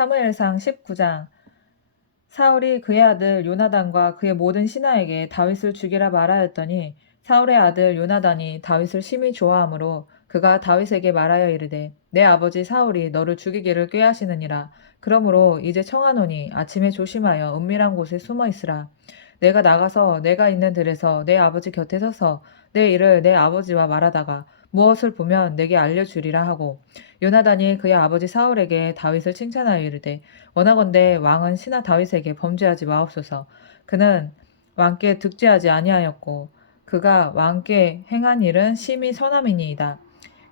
사무엘상 19장. 사울이 그의 아들 요나단과 그의 모든 신하에게 다윗을 죽이라 말하였더니 사울의 아들 요나단이 다윗을 심히 좋아하므로 그가 다윗에게 말하여 이르되 내 아버지 사울이 너를 죽이기를 꾀하시느니라. 그러므로 이제 청하노니 아침에 조심하여 은밀한 곳에 숨어 있으라. 내가 나가서 내가 있는 들에서 내 아버지 곁에 서서 내 일을 내 아버지와 말하다가 무엇을 보면 내게 알려주리라 하고, 요나단이 그의 아버지 사울에게 다윗을 칭찬하여 이르되 원하건대 왕은 신하 다윗에게 범죄하지 마옵소서. 그는 왕께 득죄하지 아니하였고 그가 왕께 행한 일은 심히 선함이니이다.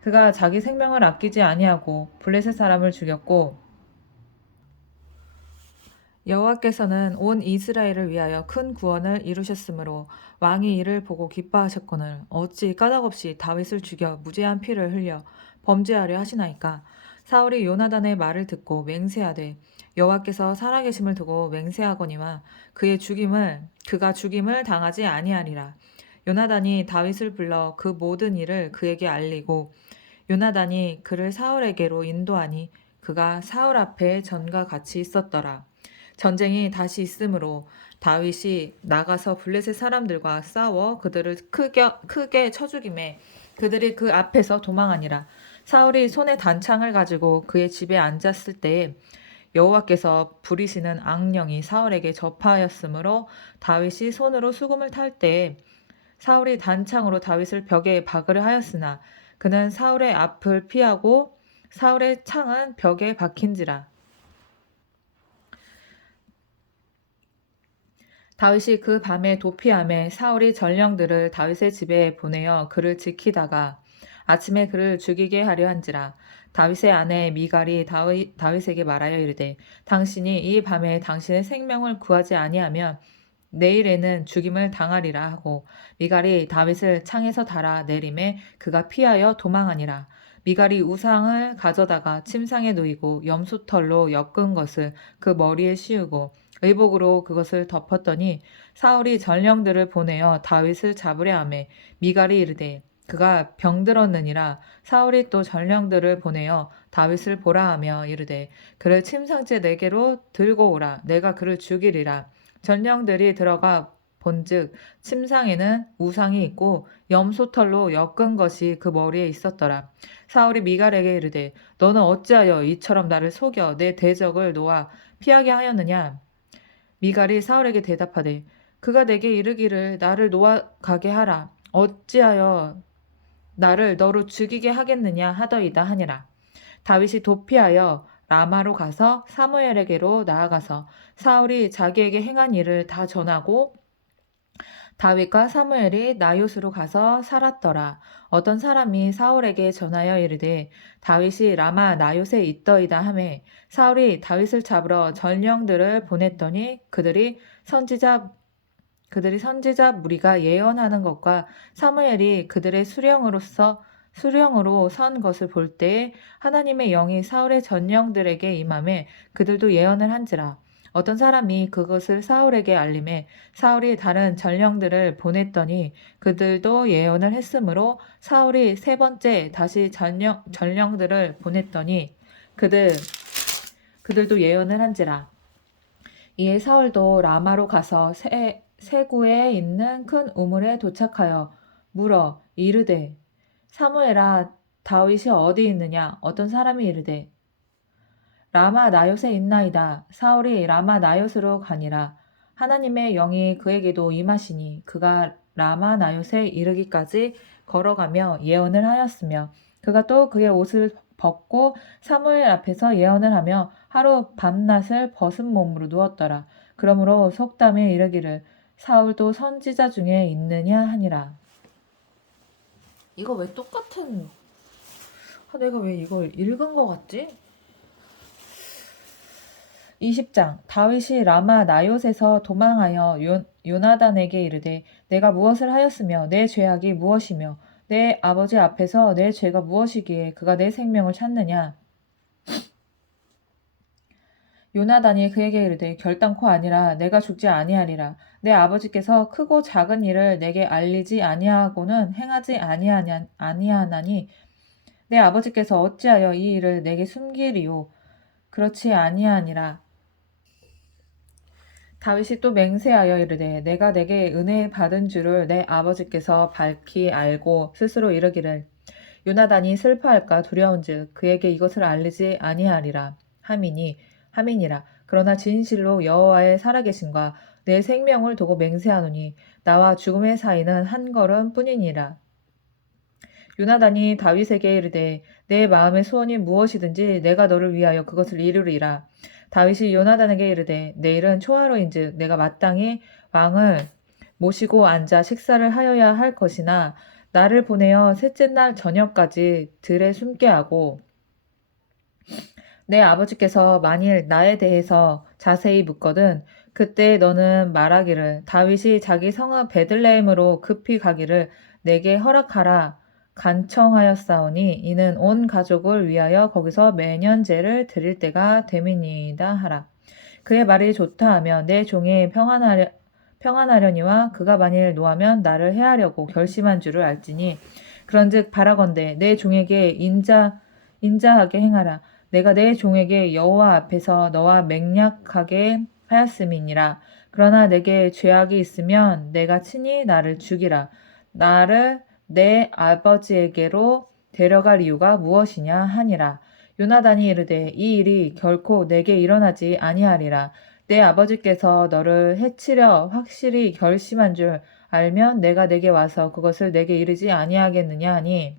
그가 자기 생명을 아끼지 아니하고 블레셋 사람을 죽였고 여호와께서는 온 이스라엘을 위하여 큰 구원을 이루셨으므로 왕이 이를 보고 기뻐하셨거늘 어찌 까닭없이 다윗을 죽여 무죄한 피를 흘려 범죄하려 하시나이까. 사울이 요나단의 말을 듣고 맹세하되 여호와께서 살아계심을 두고 맹세하거니와 그가 죽임을 당하지 아니하리라. 요나단이 다윗을 불러 그 모든 일을 그에게 알리고 요나단이 그를 사울에게로 인도하니 그가 사울 앞에 전과 같이 있었더라. 전쟁이 다시 있으므로 다윗이 나가서 블레셋 사람들과 싸워 그들을 크게 쳐 죽이매 그들이 그 앞에서 도망하니라. 사울이 손에 단창을 가지고 그의 집에 앉았을 때에 여호와께서 부리시는 악령이 사울에게 접하였으므로 다윗이 손으로 수금을 탈 때에 사울이 단창으로 다윗을 벽에 박으려 하였으나 그는 사울의 앞을 피하고 사울의 창은 벽에 박힌지라. 다윗이 그 밤에 도피함에 사울이 전령들을 다윗의 집에 보내어 그를 지키다가 아침에 그를 죽이게 하려 한지라. 다윗의 아내 미갈이 다윗에게 말하여 이르되 당신이 이 밤에 당신의 생명을 구하지 아니하면 내일에는 죽임을 당하리라 하고 미갈이 다윗을 창에서 달아 내림에 그가 피하여 도망하니라. 미갈이 우상을 가져다가 침상에 놓이고 염소털로 엮은 것을 그 머리에 씌우고 의복으로 그것을 덮었더니 사울이 전령들을 보내어 다윗을 잡으려 하매 미갈이 이르되 그가 병들었느니라. 사울이 또 전령들을 보내어 다윗을 보라 하며 이르되 그를 침상째 내게로 들고 오라. 내가 그를 죽이리라. 전령들이 들어가 본즉 침상에는 우상이 있고 염소털로 엮은 것이 그 머리에 있었더라. 사울이 미갈에게 이르되 너는 어찌하여 이처럼 나를 속여 내 대적을 놓아 피하게 하였느냐. 미갈이 사울에게 대답하되 그가 내게 이르기를 나를 놓아가게 하라. 어찌하여 나를 너로 죽이게 하겠느냐 하더이다 하니라. 다윗이 도피하여 라마로 가서 사무엘에게로 나아가서 사울이 자기에게 행한 일을 다 전하고 다윗과 사무엘이 나요스로 가서 살았더라. 어떤 사람이 사울에게 전하여 이르되 다윗이 라마 나요스에 있더이다 하매 사울이 다윗을 잡으러 전령들을 보냈더니 그들이 선지자 무리가 예언하는 것과 사무엘이 그들의 수령으로 선 것을 볼 때에 하나님의 영이 사울의 전령들에게 임하매 그들도 예언을 한지라. 어떤 사람이 그것을 사울에게 알림해 사울이 다른 전령들을 보냈더니 그들도 예언을 했으므로 사울이 세 번째 다시 전령들을 보냈더니 그들도 예언을 한지라. 이에 사울도 라마로 가서 세구에 있는 큰 우물에 도착하여 물어 이르되 사무엘아 다윗이 어디 있느냐. 어떤 사람이 이르되 라마 나요스에 있나이다. 사울이 라마 나요스로 가니라. 하나님의 영이 그에게도 임하시니 그가 라마 나요스에 이르기까지 걸어가며 예언을 하였으며 그가 또 그의 옷을 벗고 사무엘 앞에서 예언을 하며 하루 밤낮을 벗은 몸으로 누웠더라. 그러므로 속담에 이르기를 사울도 선지자 중에 있느냐 하니라. 이거 왜 똑같은 내가 왜 이걸 읽은 것 같지? 20장. 다윗이 라마 나요스에서 도망하여 요나단에게 이르되 내가 무엇을 하였으며 내 죄악이 무엇이며 내 아버지 앞에서 내 죄가 무엇이기에 그가 내 생명을 찾느냐. 요나단이 그에게 이르되 결단코 아니라 내가 죽지 아니하리라. 내 아버지께서 크고 작은 일을 내게 알리지 아니하고는 행하지 아니하나니 내 아버지께서 어찌하여 이 일을 내게 숨기리요. 그렇지 아니하니라. 다윗이 또 맹세하여 이르되 내가 내게 은혜 받은 줄을 내 아버지께서 밝히 알고 스스로 이르기를 요나단이 슬퍼할까 두려운즉 그에게 이것을 알리지 아니하리라 함이니라. 그러나 진실로 여호와의 살아계심과 내 생명을 두고 맹세하노니 나와 죽음의 사이는 한 걸음 뿐이니라. 요나단이 다윗에게 이르되 내 마음의 소원이 무엇이든지 내가 너를 위하여 그것을 이루리라. 다윗이 요나단에게 이르되 내일은 초하루인즉 내가 마땅히 왕을 모시고 앉아 식사를 하여야 할 것이나 나를 보내어 셋째 날 저녁까지 들에 숨게 하고 내 아버지께서 만일 나에 대해서 자세히 묻거든 그때 너는 말하기를 다윗이 자기 성읍 베들레헴으로 급히 가기를 내게 허락하라 간청하였사오니 이는 온 가족을 위하여 거기서 매년 제를 드릴 때가 됨이니이다 하라. 그의 말이 좋다 하며 내 종이 평안하려니와 그가 만일 노하면 나를 해하려고 결심한 줄을 알지니 그런즉 바라건대 내 종에게 인자하게 행하라. 내가 내 종에게 여호와 앞에서 너와 맹약하게 하였음이니라. 그러나 내게 죄악이 있으면 내가 친히 나를 죽이라. 나를 내 아버지에게로 데려갈 이유가 무엇이냐 하니라. 요나단이 이르되 이 일이 결코 내게 일어나지 아니하리라. 내 아버지께서 너를 해치려 확실히 결심한 줄 알면 내가 내게 와서 그것을 내게 이르지 아니하겠느냐 하니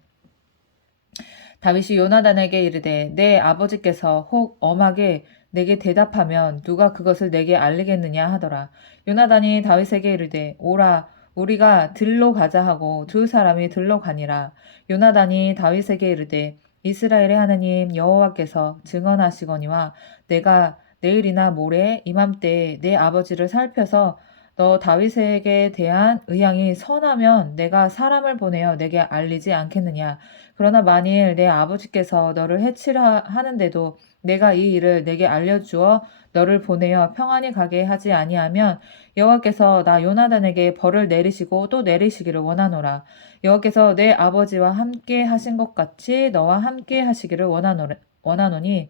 다윗이 요나단에게 이르되 내 아버지께서 혹 엄하게 내게 대답하면 누가 그것을 내게 알리겠느냐 하더라. 요나단이 다윗에게 이르되 오라 우리가 들로 가자 하고 두 사람이 들로 가니라. 요나단이 다윗에게 이르되 이스라엘의 하느님 여호와께서 증언하시거니와 내가 내일이나 모레 이맘때에 내 아버지를 살펴서 너 다윗에게 대한 의향이 선하면 내가 사람을 보내어 내게 알리지 않겠느냐. 그러나 만일 내 아버지께서 너를 해치려 하는데도 내가 이 일을 내게 알려주어 너를 보내어 평안히 가게 하지 아니하면 여호와께서 나 요나단에게 벌을 내리시고 또 내리시기를 원하노라. 여호와께서 내 아버지와 함께 하신 것 같이 너와 함께 하시기를 원하노니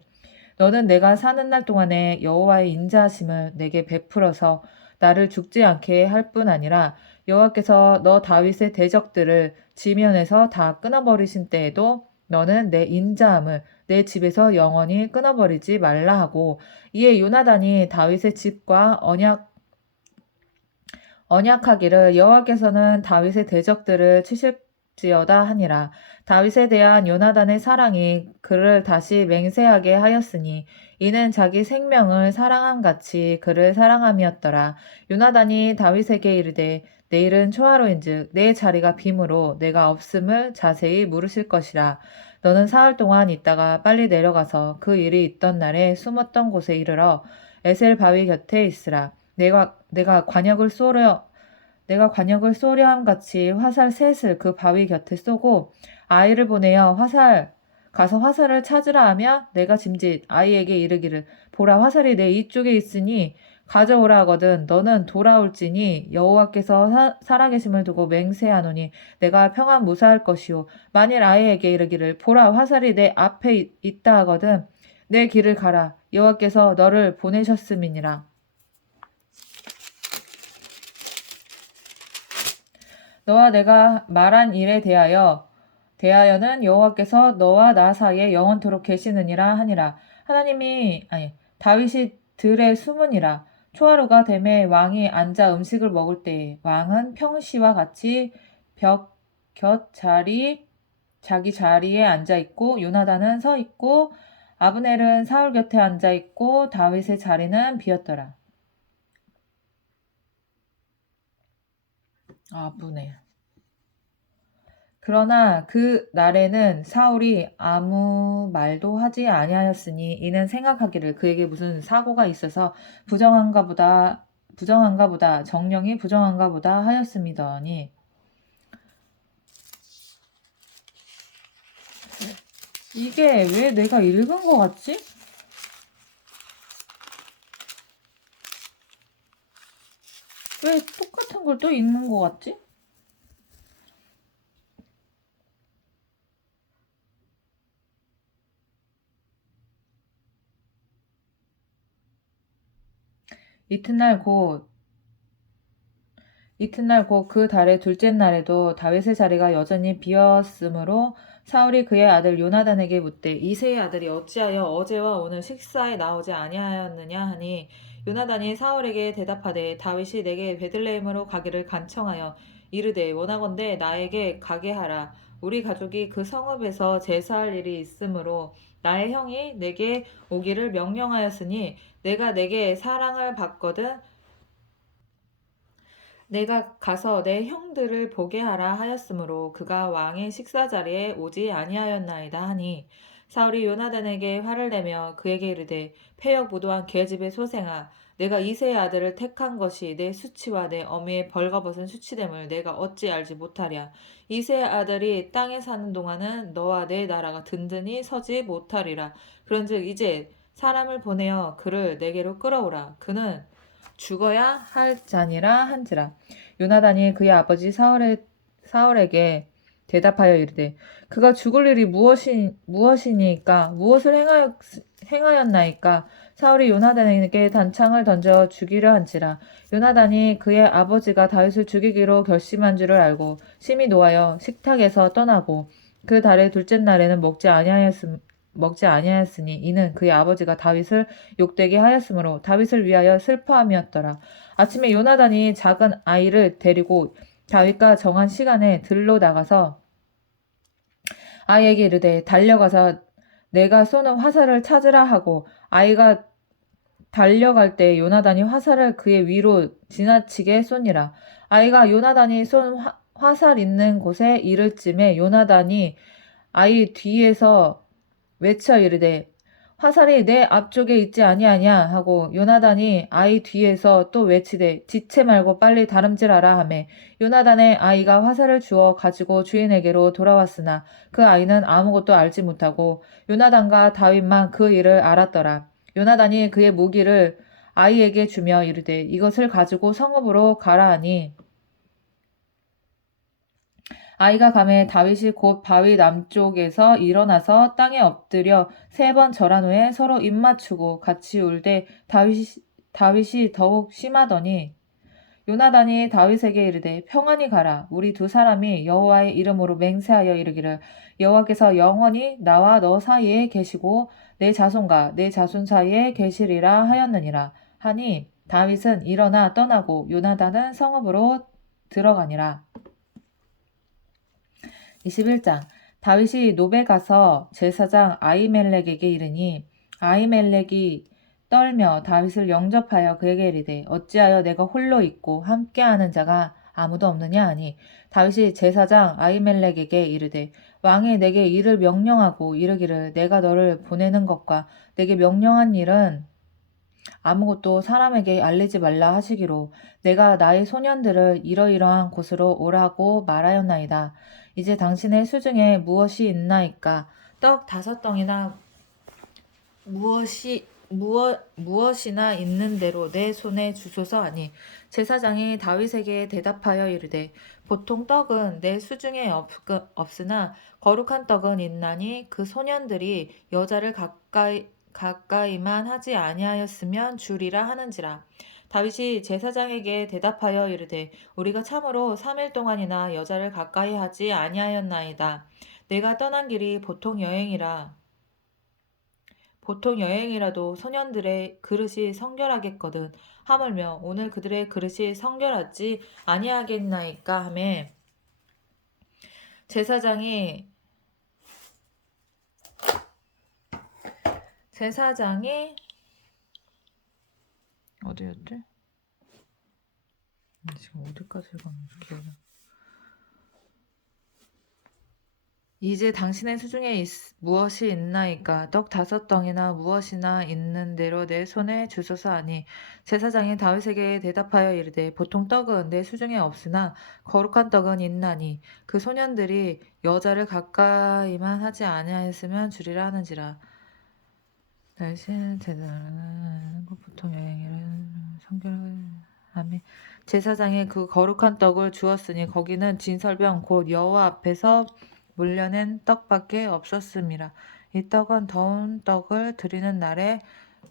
너는 내가 사는 날 동안에 여호와의 인자하심을 내게 베풀어서 나를 죽지 않게 할 뿐 아니라 여호와께서 너 다윗의 대적들을 지면에서 다 끊어버리신 때에도 너는 내 인자함을 내 집에서 영원히 끊어버리지 말라 하고 이에 요나단이 다윗의 집과 언약하기를 여호와께서는 다윗의 대적들을 치실지어다 하니라. 다윗에 대한 요나단의 사랑이 그를 다시 맹세하게 하였으니 이는 자기 생명을 사랑함 같이 그를 사랑함이었더라. 요나단이 다윗에게 이르되 내일은 초하루인즉 내 자리가 빔으로 내가 없음을 자세히 물으실 것이라. 너는 사흘 동안 있다가 빨리 내려가서 그 일이 있던 날에 숨었던 곳에 이르러 에셀 바위 곁에 있으라. 내가 관역을 쏘려 함 같이 화살 셋을 그 바위 곁에 쏘고 아이를 보내어 가서 화살을 찾으라 하며 내가 짐짓 아이에게 이르기를 보라 화살이 내 이쪽에 있으니 가져오라 하거든 너는 돌아올지니 여호와께서 살아계심을 두고 맹세하노니 내가 평안 무사할 것이요 만일 아이에게 이르기를 보라 화살이 내 앞에 있다 하거든 내 길을 가라 여호와께서 너를 보내셨음이니라. 너와 내가 말한 일에 대하여는 여호와께서 너와 나 사이에 영원토록 계시느니라 하니라. 다윗이 들에 숨으니라. 초하루가 되매 왕이 앉아 음식을 먹을 때에 왕은 평시와 같이 벽 곁 자기 자리에 앉아 있고 요나단은 서 있고 아브넬은 사울 곁에 앉아 있고 다윗의 자리는 비었더라. 아브넬. 그러나 그 날에는 사울이 아무 말도 하지 아니하였으니 이는 생각하기를 그에게 무슨 사고가 있어서 부정한가 보다 정령이 부정한가 보다 하였음이더니 이게 왜 내가 읽은 것 같지? 왜 똑같은 걸 또 읽는 것 같지? 이튿날 곧 그 달의 둘째 날에도 다윗의 자리가 여전히 비었으므로 사울이 그의 아들 요나단에게 묻되 이새의 아들이 어찌하여 어제와 오늘 식사에 나오지 아니하였느냐 하니 요나단이 사울에게 대답하되 다윗이 내게 베들레헴으로 가기를 간청하여 이르되 원하건대 나에게 가게 하라. 우리 가족이 그 성읍에서 제사할 일이 있으므로 나의 형이 내게 오기를 명령하였으니 내가 내게 사랑을 받거든 내가 가서 내 형들을 보게 하라 하였으므로 그가 왕의 식사 자리에 오지 아니하였나이다 하니 사울이 요나단에게 화를 내며 그에게 이르되 패역무도한 계집의 소생아 내가 이새의 아들을 택한 것이 내 수치와 내 어미의 벌거벗은 수치됨을 내가 어찌 알지 못하랴. 이새의 아들이 땅에 사는 동안은 너와 내 나라가 든든히 서지 못하리라. 그런즉 이제 사람을 보내어 그를 내게로 끌어오라. 그는 죽어야 할 자니라 한지라. 요나단이 그의 아버지 사울에게 대답하여 이르되 그가 죽을 일이 무엇이니까 무엇을 행하였나이까. 사울이 요나단에게 단창을 던져 죽이려 한지라. 요나단이 그의 아버지가 다윗을 죽이기로 결심한 줄을 알고 심히 노하여 식탁에서 떠나고 그 달의 둘째 날에는 먹지 아니하였으니 이는 그의 아버지가 다윗을 욕되게 하였으므로 다윗을 위하여 슬퍼함이었더라. 아침에 요나단이 작은 아이를 데리고 다윗과 정한 시간에 들로 나가서 아이에게 이르되 달려가서 내가 쏘는 화살을 찾으라 하고 아이가 달려갈 때 요나단이 화살을 그의 위로 지나치게 쏘니라. 아이가 요나단이 쏜 화살 있는 곳에 이를 쯤에 요나단이 아이 뒤에서 외쳐 이르되 화살이 내 앞쪽에 있지 아니하냐 하고 요나단이 아이 뒤에서 또 외치되 지체 말고 빨리 다름질하라 하매 요나단의 아이가 화살을 주워 가지고 주인에게로 돌아왔으나 그 아이는 아무것도 알지 못하고 요나단과 다윗만 그 일을 알았더라. 요나단이 그의 무기를 아이에게 주며 이르되 이것을 가지고 성읍으로 가라 하니 아이가 가매 다윗이 곧 바위 남쪽에서 일어나서 땅에 엎드려 3번 절한 후에 서로 입맞추고 같이 울되 다윗이 더욱 심하더니 요나단이 다윗에게 이르되 평안히 가라. 우리 두 사람이 여호와의 이름으로 맹세하여 이르기를 여호와께서 영원히 나와 너 사이에 계시고 내 자손과 내 자손 사이에 계시리라 하였느니라 하니 다윗은 일어나 떠나고 요나단은 성읍으로 들어가니라. 21장 다윗이 노베 가서 제사장 아히멜렉에게 이르니 아히멜렉이 떨며 다윗을 영접하여 그에게 이르되 어찌하여 내가 홀로 있고 함께하는 자가 아무도 없느냐 하니 다윗이 제사장 아히멜렉에게 이르되 왕이 내게 일을 명령하고 이르기를 내가 너를 보내는 것과 내게 명령한 일은 아무것도 사람에게 알리지 말라 하시기로 내가 나의 소년들을 이러이러한 곳으로 오라고 말하였나이다. 이제 당신의 수중에 무엇이 있나이까? 떡 5덩이나 무엇이나 있는 대로 내 손에 주소서 하니 제사장이 다윗에게 대답하여 이르되 보통 떡은 내 수중에 없으나 거룩한 떡은 있나니 그 소년들이 여자를 가까이만 하지 아니하였으면 주리라 하는지라. 다윗이 제사장에게 대답하여 이르되 우리가 참으로 3일 동안이나 여자를 가까이 하지 아니하였나이다. 내가 떠난 길이 보통 여행이라도 소년들의 그릇이 성결하겠거든. 하물며 오늘 그들의 그릇이 성결하지 아니하겠나이까 하매 제사장이 어디였지? 지금 어디까지 읽었는지 기억이 나. 이제 당신의 수중에 무엇이 있나이까? 떡 5덩이나 무엇이나 있는 대로 내 손에 주소서 하니 제사장이 다윗에게 대답하여 이르되 보통 떡은 내 수중에 없으나 거룩한 떡은 있나니 그 소년들이 여자를 가까이만 하지 아니하였으면 주리라 하는지라. 날씨는 대단한 보통 여행이를 성결하며 제사장이 그 거룩한 떡을 주었으니 거기는 진설병 곧 여호와 앞에서 물려낸 떡밖에 없었음이라. 이 떡은 더운 떡을 드리는 날에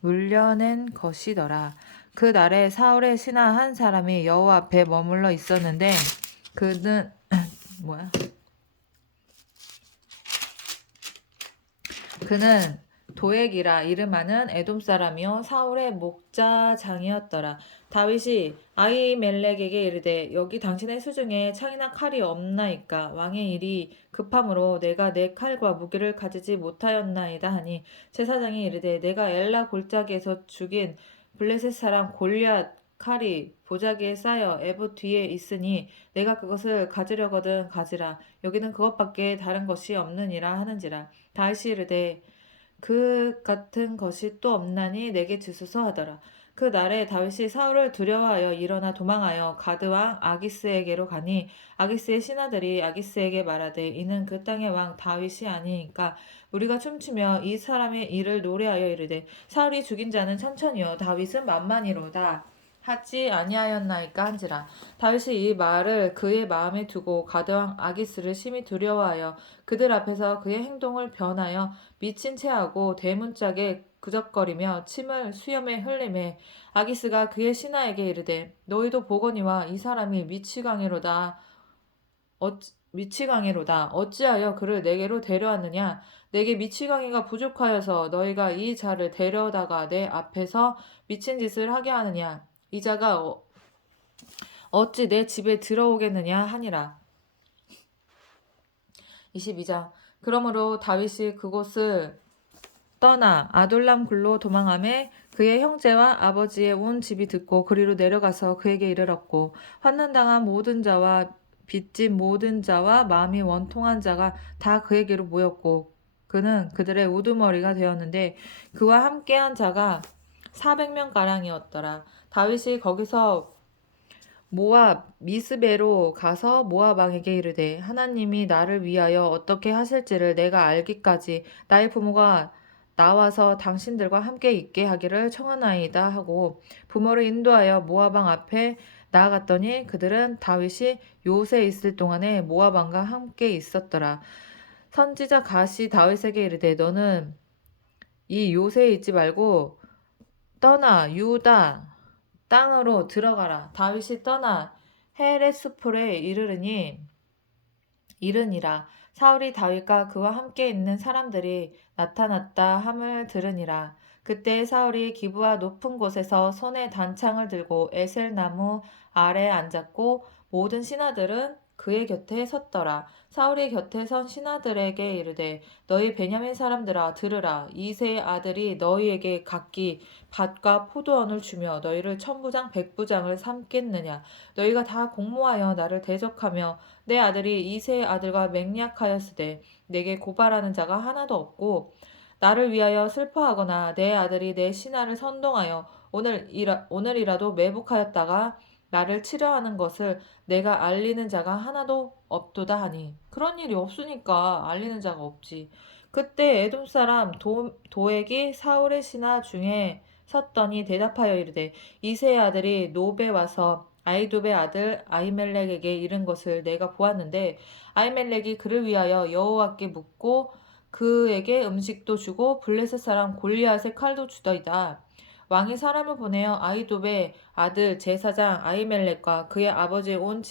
물려낸 것이더라. 그 날에 사울의 신하 한 사람이 여호와 앞에 머물러 있었는데 그는 뭐야? 그는 도액이라 이름하는 에돔 사람이요 사울의 목자장이었더라. 다윗이 아히멜렉에게 이르되 여기 당신의 수중에 창이나 칼이 없나이까. 왕의 일이 급함으로 내가 내 칼과 무기를 가지지 못하였나이다 하니 제사장이 이르되 내가 엘라 골짜기에서 죽인 블레셋 사람 골리앗 칼이 보자기에 쌓여 에봇 뒤에 있으니 내가 그것을 가지려거든 가지라. 여기는 그것밖에 다른 것이 없느니라 하는지라. 다윗이 이르되 그 같은 것이 또 없나니 내게 주소서 하더라. 그 날에 다윗이 사울을 두려워하여 일어나 도망하여 가드왕 아기스에게로 가니 아기스의 신하들이 아기스에게 말하되 이는 그 땅의 왕 다윗이 아니니까 우리가 춤추며 이 사람의 일을 노래하여 이르되 사울이 죽인 자는 천천히요 다윗은 만만이로다 하지 아니하였나이까 한지라. 다윗이 이 말을 그의 마음에 두고 가드왕 아기스를 심히 두려워하여 그들 앞에서 그의 행동을 변하여 미친 체하고 대문짝에 그적거리며 침을 수염에 흘리매 아기스가 그의 신하에게 이르되 너희도 보거니와 이 사람이 미치광이로다 어찌하여 그를 내게로 데려왔느냐 내게 미치광이가 부족하여서 너희가 이 자를 데려다가 내 앞에서 미친 짓을 하게 하느냐 이 자가 어찌 내 집에 들어오겠느냐 하니라. 22장. 그러므로 다윗이 그곳을 떠나 아둘람 굴로 도망하매 그의 형제와 아버지의 온 집이 듣고 그리로 내려가서 그에게 이르렀고 환난당한 모든 자와 빚진 모든 자와 마음이 원통한 자가 다 그에게로 모였고 그는 그들의 우두머리가 되었는데 그와 함께한 자가 400명가량이었더라. 다윗이 거기서 모압 미스베로 가서 모압 왕에게 이르되 하나님이 나를 위하여 어떻게 하실지를 내가 알기까지 나의 부모가 나와서 당신들과 함께 있게 하기를 청하나이다 하고 부모를 인도하여 모압 왕 앞에 나아갔더니 그들은 다윗이 요새에 있을 동안에 모압 왕과 함께 있었더라. 선지자 갓이 다윗에게 이르되 너는 이 요새에 있지 말고 떠나 유다 땅으로 들어가라. 다윗이 떠나 헤레스폴에 이르니라. 사울이 다윗과 그와 함께 있는 사람들이 나타났다 함을 들으니라. 그때 사울이 기브와 높은 곳에서 손에 단창을 들고 에셀나무 아래에 앉았고 모든 신하들은 그의 곁에 섰더라. 사울이 곁에 선 신하들에게 이르되 너희 베냐민 사람들아 들으라. 이새의 아들이 너희에게 각기 밭과 포도원을 주며 너희를 천부장 백부장을 삼겠느냐. 너희가 다 공모하여 나를 대적하며 내 아들이 이새의 아들과 맹약하였으되 내게 고발하는 자가 하나도 없고 나를 위하여 슬퍼하거나 내 아들이 내 신하를 선동하여 오늘이라도 매복하였다가 나를 치려하는 것을 내가 알리는 자가 하나도 없도다 하니 그런 일이 없으니까 알리는 자가 없지. 그때 에돔 사람 도액이 사울의 신하 중에 섰더니 대답하여 이르되 이새의 아들이 노베 와서 아히두베 아들 아히멜렉에게 이른 것을 내가 보았는데 아히멜렉이 그를 위하여 여호와께 묻고 그에게 음식도 주고 블레셋 사람 골리앗의 칼도 주더이다. 왕이 사람을 보내어 아히두베 아들 제사장 아히멜렉과 그의 아버지의 온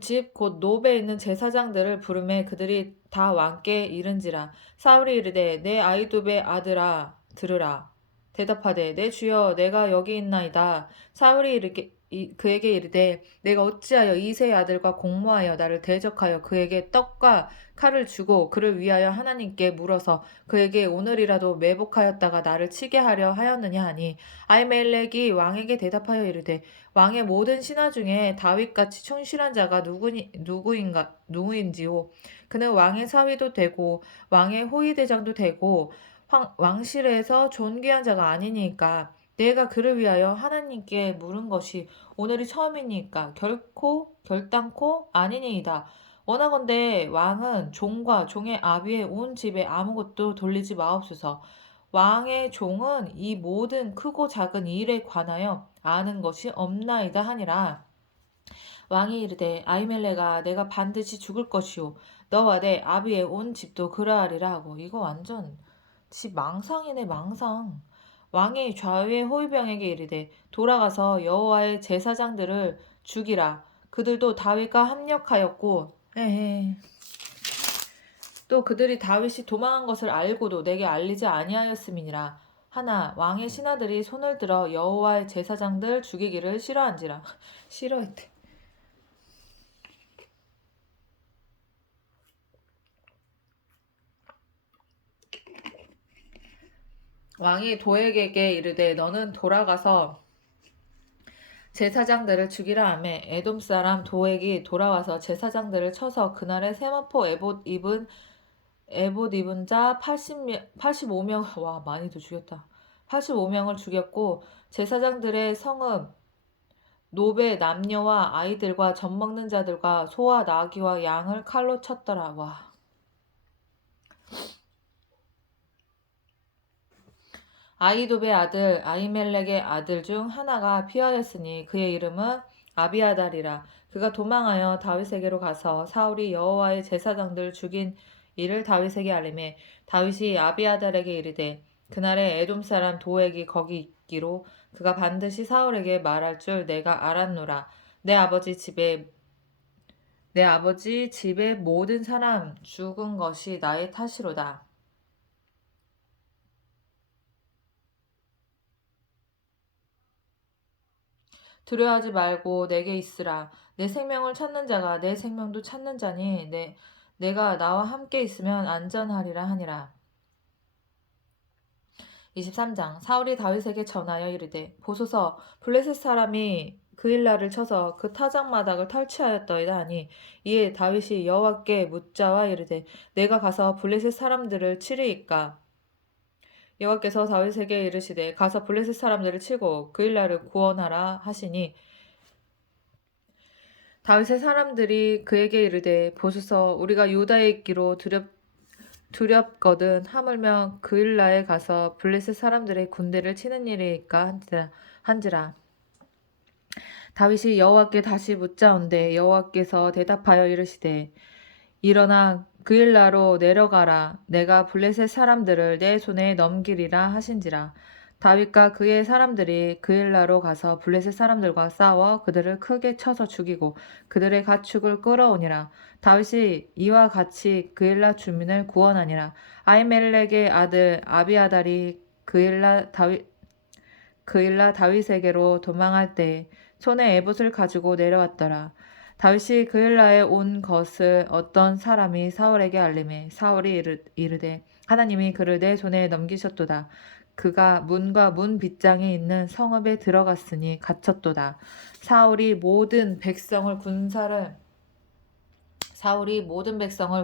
집 곧 노베에 있는 제사장들을 부르매 그들이 다 왕께 이른지라. 사울이 이르되 내 아히두베 아들아 들으라. 대답하되 내 주여 내가 여기 있나이다. 사울이 그에게 이르되 내가 어찌하여 이새의 아들과 공모하여 나를 대적하여 그에게 떡과 칼을 주고 그를 위하여 하나님께 물어서 그에게 오늘이라도 매복하였다가 나를 치게 하려 하였느냐 하니 아히멜렉이 왕에게 대답하여 이르되 왕의 모든 신하 중에 다윗같이 충실한 자가 누구인지요. 그는 왕의 사위도 되고 왕의 호위대장도 되고 왕실에서 존귀한 자가 아니니까 내가 그를 위하여 하나님께 물은 것이 오늘이 처음이니까 결단코 아니니이다. 원하건대 왕은 종과 종의 아비의 온 집에 아무것도 돌리지 마옵소서. 왕의 종은 이 모든 크고 작은 일에 관하여 아는 것이 없나이다 하니라. 왕이 이르되 아히멜렉아 내가 반드시 죽을 것이요 너와 내 아비의 온 집도 그러하리라 하고 이거 완전 지 망상이네 망상. 왕이 좌우의 호위병에게 이르되 돌아가서 여호와의 제사장들을 죽이라. 그들도 다윗과 합력하였고 에헤. 또 그들이 다윗이 도망한 것을 알고도 내게 알리지 아니하였음이니라. 하나 왕의 신하들이 손을 들어 여호와의 제사장들 죽이기를 싫어한지라. 싫어했대. 왕이 도액에게 이르되 너는 돌아가서 제사장들을 죽이라 하매 에돔 사람 도액이 돌아와서 제사장들을 쳐서 그날에 세마포 에봇 입은 자 85명 와 많이도 죽였다. 85명을 죽였고 제사장들의 성읍 노베 남녀와 아이들과 젖 먹는 자들과 소와 나귀와 양을 칼로 쳤더라. 와. 아이도베의 아들 아히멜렉의 아들 중 하나가 피하였으니 그의 이름은 아비아달이라. 그가 도망하여 다윗에게로 가서 사울이 여호와의 제사장들 죽인 일을 다윗에게 알리매 다윗이 아비아달에게 이르되 그날에 에돔 사람 도액이 거기 있기로 그가 반드시 사울에게 말할 줄 내가 알았노라. 내 아버지 집의 모든 사람 죽은 것이 나의 탓이로다. 두려워하지 말고 내게 있으라. 내 생명을 찾는 자가 내 생명도 찾는 자니 내가 나와 함께 있으면 안전하리라 하니라. 23장 사울이 다윗에게 전하여 이르되 보소서 블레셋 사람이 그일라를 쳐서 그 타작마당을 탈취하였더이다 하니 이에 다윗이 여호와께 묻자와 이르되 내가 가서 블레셋 사람들을 치리이까. 여호와께서 다윗에게 이르시되 가서 블레셋 사람들을 치고 그일라를 구원하라 하시니 다윗의 사람들이 그에게 이르되 보소서 우리가 유다에 있기로 두렵거든 하물며 그일라에 가서 블레셋 사람들의 군대를 치는 일이니까 한지라. 다윗이 여호와께 다시 묻자온데 여호와께서 대답하여 이르시되 일어나 그일라로 내려가라. 내가 블레셋 사람들을 내 손에 넘기리라 하신지라. 다윗과 그의 사람들이 그일라로 가서 블레셋 사람들과 싸워 그들을 크게 쳐서 죽이고 그들의 가축을 끌어오니라. 다윗이 이와 같이 그일라 주민을 구원하니라. 아히멜렉의 아들 아비아달이 그일라 다윗에게로 도망할 때 손에 에봇을 가지고 내려왔더라. 다윗이 그일라에 온 것을 어떤 사람이 사울에게 알리매 사울이 이르되 하나님이 그를 내 손에 넘기셨도다. 그가 문과 문 빗장에 있는 성읍에 들어갔으니 갇혔도다. 사울이 모든 백성을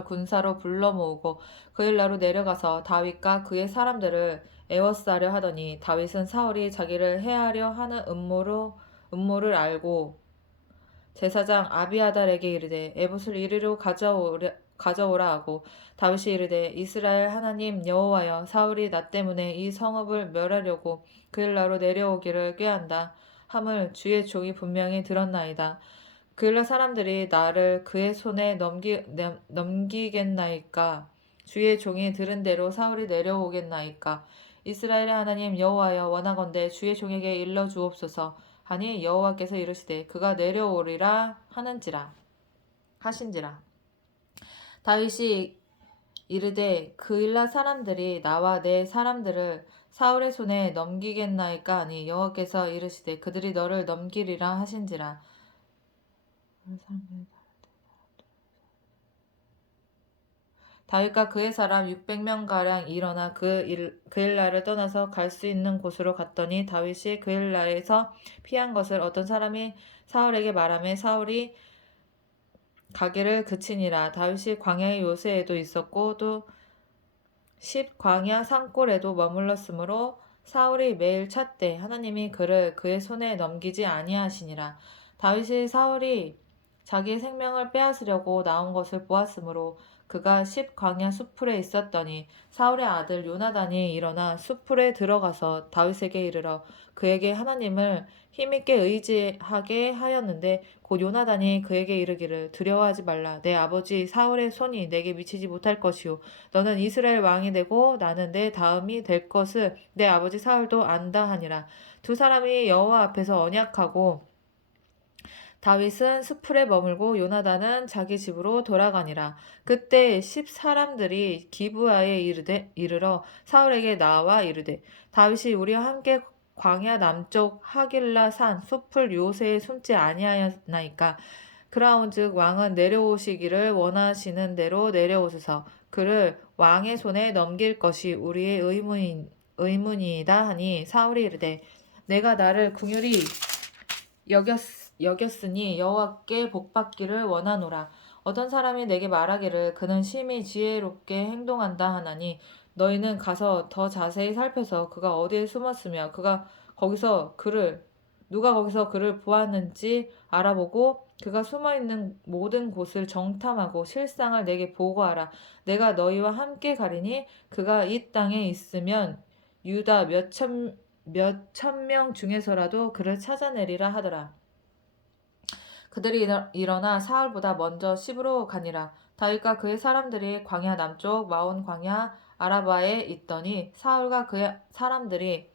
군사로 불러 모으고 그일라로 내려가서 다윗과 그의 사람들을 애워싸려 하더니 다윗은 사울이 자기를 해하려 하는 음모를 알고 제사장 아비아달에게 이르되 에봇을 이리로 가져오라 하고 다윗이 이르되 이스라엘 하나님 여호와여 사울이 나 때문에 이 성읍을 멸하려고 그일라로 내려오기를 꾀한다 함을 주의 종이 분명히 들었나이다. 그일라 사람들이 나를 그의 손에 넘기겠나이까. 주의 종이 들은 대로 사울이 내려오겠나이까. 이스라엘의 하나님 여호와여 원하건대 주의 종에게 일러 주옵소서 하니 여호와께서 이르시되 그가 내려오리라 하신지라. 다윗이 이르되 그일라 사람들이 나와 내 사람들을 사울의 손에 넘기겠나이까 하니 여호와께서 이르시되 그들이 너를 넘기리라 하신지라. 다윗과 그의 사람 600명가량 일어나 그일라를 떠나서 갈 수 있는 곳으로 갔더니 다윗이 그일라에서 피한 것을 어떤 사람이 사울에게 말하며 사울이 가기를 그치니라. 다윗이 광야의 요새에도 있었고 또 광야 산골에도 머물렀으므로 사울이 매일 찾되 하나님이 그를 그의 손에 넘기지 아니하시니라. 다윗이 사울이 자기의 생명을 빼앗으려고 나온 것을 보았으므로 그가 광야 숲풀에 있었더니 사울의 아들 요나단이 일어나 숲풀에 들어가서 다윗에게 이르러 그에게 하나님을 힘있게 의지하게 하였는데 곧 요나단이 그에게 이르기를 두려워하지 말라. 내 아버지 사울의 손이 내게 미치지 못할 것이요 너는 이스라엘 왕이 되고 나는 내 다음이 될 것을 내 아버지 사울도 안다 하니라. 두 사람이 여호와 앞에서 언약하고 다윗은 숲풀에 머물고 요나단은 자기 집으로 돌아가니라. 그때 10사람들이 기브아에 이르러 사울에게 나와 이르되 다윗이 우리와 함께 광야 남쪽 하길라 산 숲풀 요새에 숨지 아니하였나이까. 그라온즉 왕은 내려오시기를 원하시는 대로 내려오소서. 그를 왕의 손에 넘길 것이 우리의 의문이다 하니 사울이 이르되 내가 나를 궁휼히 여겼으니 여호와께 복받기를 원하노라. 어떤 사람이 내게 말하기를 그는 심히 지혜롭게 행동한다 하나니 너희는 가서 더 자세히 살펴서 그가 어디에 숨었으며 누가 거기서 그를 보았는지 알아보고 그가 숨어있는 모든 곳을 정탐하고 실상을 내게 보고하라. 내가 너희와 함께 가리니 그가 이 땅에 있으면 유다 몇천 명 중에서라도 그를 찾아내리라 하더라. 그들이 일어나 사울보다 먼저 시브로 가니라. 다윗과 그의 사람들이 광야 남쪽 마온 광야 아라바에 있더니 사울과 그의 사람들이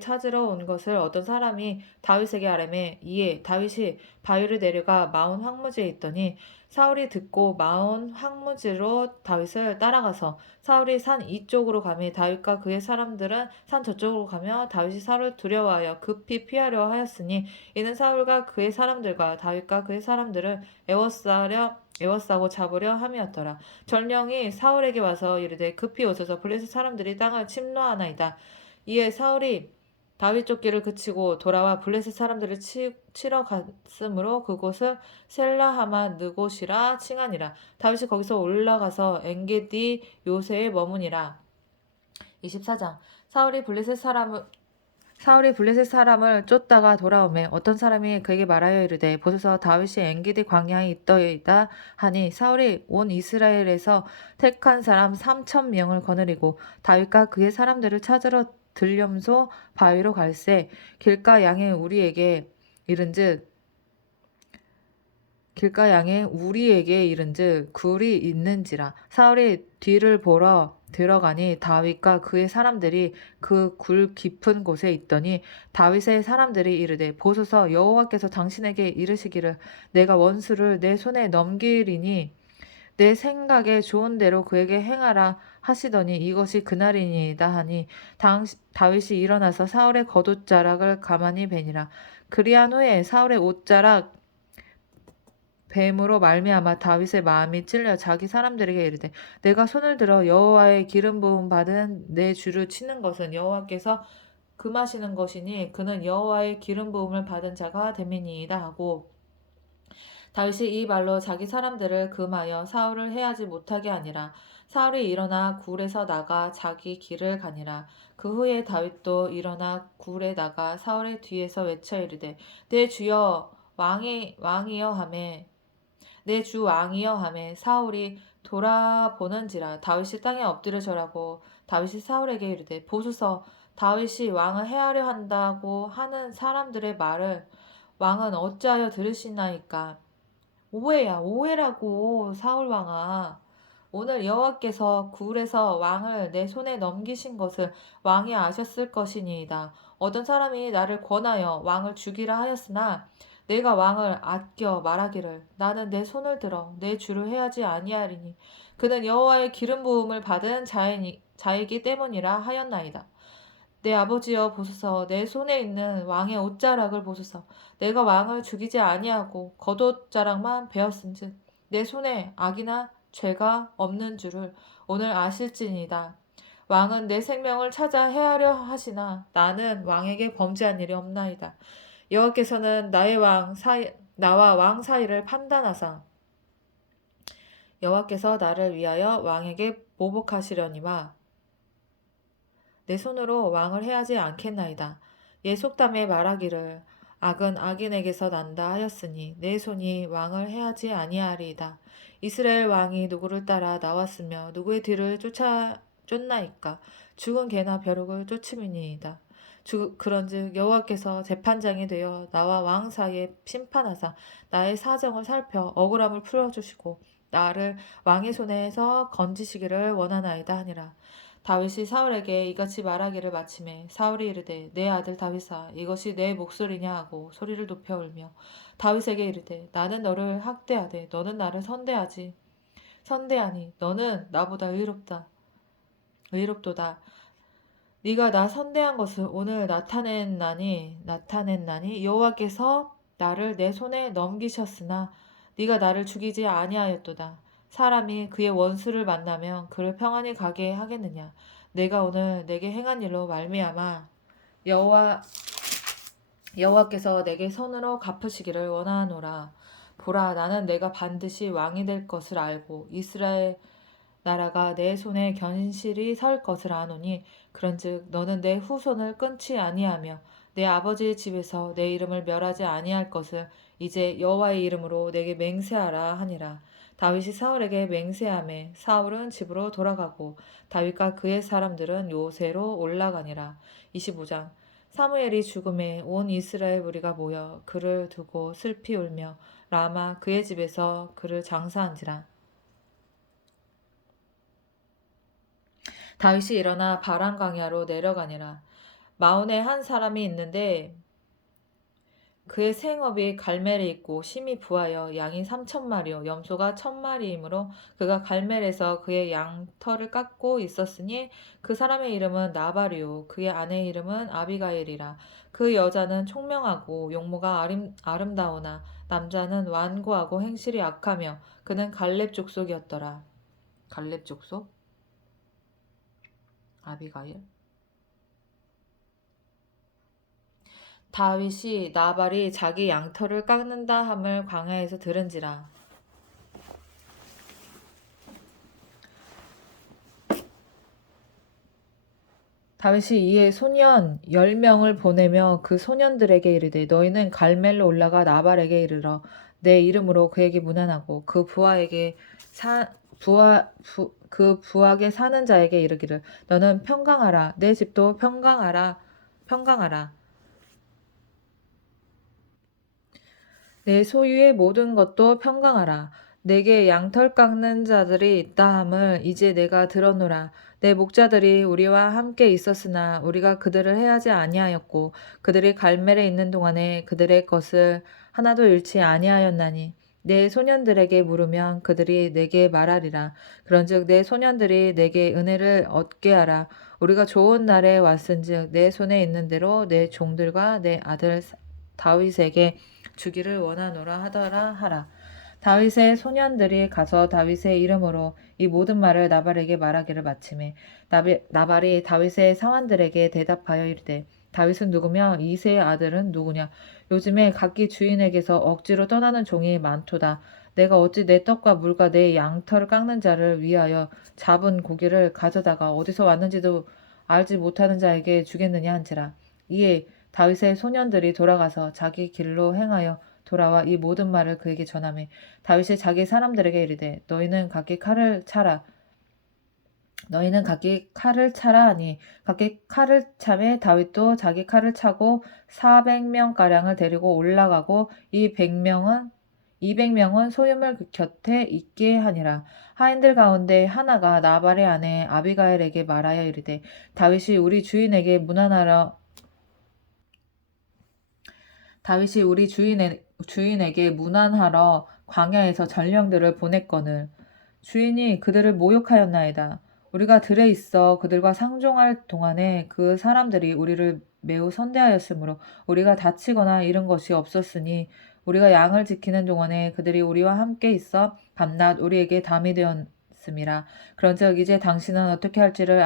찾으러 온 것을 어떤 사람이 다윗에게 아뢰매 이에 다윗이 바위를 내려가 마온 황무지에 있더니 사울이 듣고 마온 황무지로 다윗을 따라가서 사울이 산 이쪽으로 가매 다윗과 그의 사람들은 산 저쪽으로 가며 다윗이 사울을 두려워하여 급히 피하려 하였으니 이는 사울과 그의 사람들과 다윗과 그의 사람들을 에워싸고 잡으려 함이었더라. 전령이 사울에게 와서 이르되 급히 오소서 블레셋 사람들이 땅을 침노하나이다. 이에 사울이 다윗 쫓기를 그치고 돌아와 블레셋 사람들을 치러 갔으므로 그곳을 셀라하마 느곳이라 칭하니라. 다윗이 거기서 올라가서 엔게디 요새에 머무니라. 24장 사울이 블레셋 사람을 쫓다가 돌아오매 어떤 사람이 그에게 말하여 이르되 보소서 다윗이 엔게디 광야에 있더이다 하니 사울이 온 이스라엘에서 택한 사람 3,000명을 거느리고 다윗과 그의 사람들을 찾으러 들렴소 바위로 갈새 길가 양에 우리에게 이른즉 굴이 있는지라. 사울이 뒤를 보러 들어가니 다윗과 그의 사람들이 그 굴 깊은 곳에 있더니 다윗의 사람들이 이르되 보소서 여호와께서 당신에게 이르시기를 내가 원수를 내 손에 넘기리니 내 생각에 좋은 대로 그에게 행하라 하시더니 이것이 그날이니이다 하니 다윗이 일어나서 사울의 겉옷자락을 가만히 베니라. 그리한 후에 사울의 옷자락 뱀으로 말미암아 다윗의 마음이 찔려 자기 사람들에게 이르되 내가 손을 들어 여호와의 기름 부음 받은 내 주를 치는 것은 여호와께서 금하시는 것이니 그는 여호와의 기름 부음을 받은 자가 됨이니이다 하고 다윗이 이 말로 자기 사람들을 금하여 사울을 해하지 못하게 하니라. 사울이 일어나 굴에서 나가 자기 길을 가니라. 그 후에 다윗도 일어나 굴에 나가 사울의 뒤에서 외쳐 이르되 내 주여 왕이여 하매 내 주 왕이여 하매 사울이 돌아보는지라. 다윗이 땅에 엎드려 절하고 다윗이 사울에게 이르되 보소서 다윗이 왕을 해하려 한다고 하는 사람들의 말을 왕은 어찌하여 들으시나이까. 오해라고 사울왕아. 오늘 여호와께서 굴에서 왕을 내 손에 넘기신 것을 왕이 아셨을 것이니이다. 어떤 사람이 나를 권하여 왕을 죽이라 하였으나 내가 왕을 아껴 말하기를 나는 내 손을 들어 내 주를 해하지 아니하리니 그는 여호와의 기름 부음을 받은 자이기 때문이라 하였나이다. 내 아버지여 보소서 내 손에 있는 왕의 옷자락을 보소서 내가 왕을 죽이지 아니하고 겉옷자락만 베었은즉 내 손에 악이나 죄가 없는 줄을 오늘 아실지니이다. 왕은 내 생명을 찾아 해하려 하시나 나는 왕에게 범죄한 일이 없나이다. 여호와께서는 나와 왕 사이를 판단하사 여호와께서 나를 위하여 왕에게 보복하시려니와 내 손으로 왕을 해하지 않겠나이다. 예 속담에 말하기를 악은 악인에게서 난다 하였으니 내 손이 왕을 해하지 아니하리이다. 이스라엘 왕이 누구를 따라 나왔으며 누구의 뒤를 쫓나이까? 죽은 개나 벼룩을 쫓음이니이다. 그런즉 여호와께서 재판장이 되어 나와 왕 사이에 심판하사 나의 사정을 살펴 억울함을 풀어주시고 나를 왕의 손에서 건지시기를 원하나이다 하니라. 다윗이 사울에게 이같이 말하기를 마침에 사울이 이르되 내 아들 다윗아 이것이 내 목소리냐 하고 소리를 높여 울며 다윗에게 이르되 나는 너를 학대하되 너는 나를 선대하니 너는 나보다 의롭도다. 네가 나 선대한 것을 오늘 나타냈나니 여호와께서 나를 내 손에 넘기셨으나 네가 나를 죽이지 아니하였도다. 사람이 그의 원수를 만나면 그를 평안히 가게 하겠느냐? 내가 오늘 내게 행한 일로 말미암아 여호와께서 내게 선으로 갚으시기를 원하노라. 보라, 나는 내가 반드시 왕이 될 것을 알고 이스라엘 나라가 내 손에 견실히 설 것을 아노니 그런즉 너는 내 후손을 끊지 아니하며 내 아버지의 집에서 내 이름을 멸하지 아니할 것을 이제 여호와의 이름으로 내게 맹세하라 하니라. 다윗이 사울에게 맹세하매 사울은 집으로 돌아가고 다윗과 그의 사람들은 요새로 올라가니라. 25장. 사무엘이 죽음에 온 이스라엘 무리가 모여 그를 두고 슬피 울며 라마 그의 집에서 그를 장사한지라. 다윗이 일어나 바란 광야로 내려가니라. 마온에 한 사람이 있는데 그의 생업이 갈멜에 있고 심히 부하여 양이 3,000마리요 염소가 1,000마리이므로 그가 갈멜에서 그의 양털을 깎고 있었으니 그 사람의 이름은 나발이요 그의 아내의 이름은 아비가일이라. 그 여자는 총명하고 용모가 아름다우나 남자는 완고하고 행실이 악하며 그는 갈렙 족속이었더라. 갈렙 족속? 아비가일? 다윗이 나발이 자기 양털을 깎는다 함을 광야에서 들은지라. 다윗이 이에 소년 10명을 보내며 그 소년들에게 이르되 너희는 갈멜로 올라가 나발에게 이르러 내 이름으로 그에게 문안하고 그 부하게 사는 자에게 이르기를 너는 평강하라 내 집도 평강하라 내 소유의 모든 것도 평강하라. 내게 양털 깎는 자들이 있다 함을 이제 내가 들었노라. 내 목자들이 우리와 함께 있었으나 우리가 그들을 해하지 아니하였고 그들이 갈멜에 있는 동안에 그들의 것을 하나도 잃지 아니하였나니 내 소년들에게 물으면 그들이 내게 말하리라. 그런즉 내 소년들이 내게 은혜를 얻게 하라. 우리가 좋은 날에 왔은즉 내 손에 있는 대로 내 종들과 내 아들 다윗에게 주기를 원하노라 하더라 하라. 다윗의 소년들이 가서 다윗의 이름으로 이 모든 말을 나발에게 말하기를 마침에 나발이 다윗의 사환들에게 대답하여 이르되 다윗은 누구며 이새의 아들은 누구냐? 요즘에 각기 주인에게서 억지로 떠나는 종이 많도다. 내가 어찌 내 떡과 물과 내 양털을 깎는 자를 위하여 잡은 고기를 가져다가 어디서 왔는지도 알지 못하는 자에게 주겠느냐 한지라. 이에 다윗의 소년들이 돌아가서 자기 길로 행하여 돌아와 이 모든 말을 그에게 전하매 다윗이 자기 사람들에게 이르되 너희는 각기 칼을 차라 하니 각기 칼을 차매 다윗도 자기 칼을 차고 400명가량을 데리고 올라가고 이 200명은 소유물 그 곁에 있게 하니라. 하인들 가운데 하나가 나발의 아내 아비가일에게 말하여 이르되 다윗이 우리 주인에게 주인에게 문안하러 광야에서 전령들을 보냈거늘 주인이 그들을 모욕하였나이다. 우리가 들에 있어 그들과 상종할 동안에 그 사람들이 우리를 매우 선대하였으므로 우리가 다치거나 잃은 것이 없었으니 우리가 양을 지키는 동안에 그들이 우리와 함께 있어 밤낮 우리에게 담이 되었음이라. 그런즉 이제 당신은 어떻게 할지를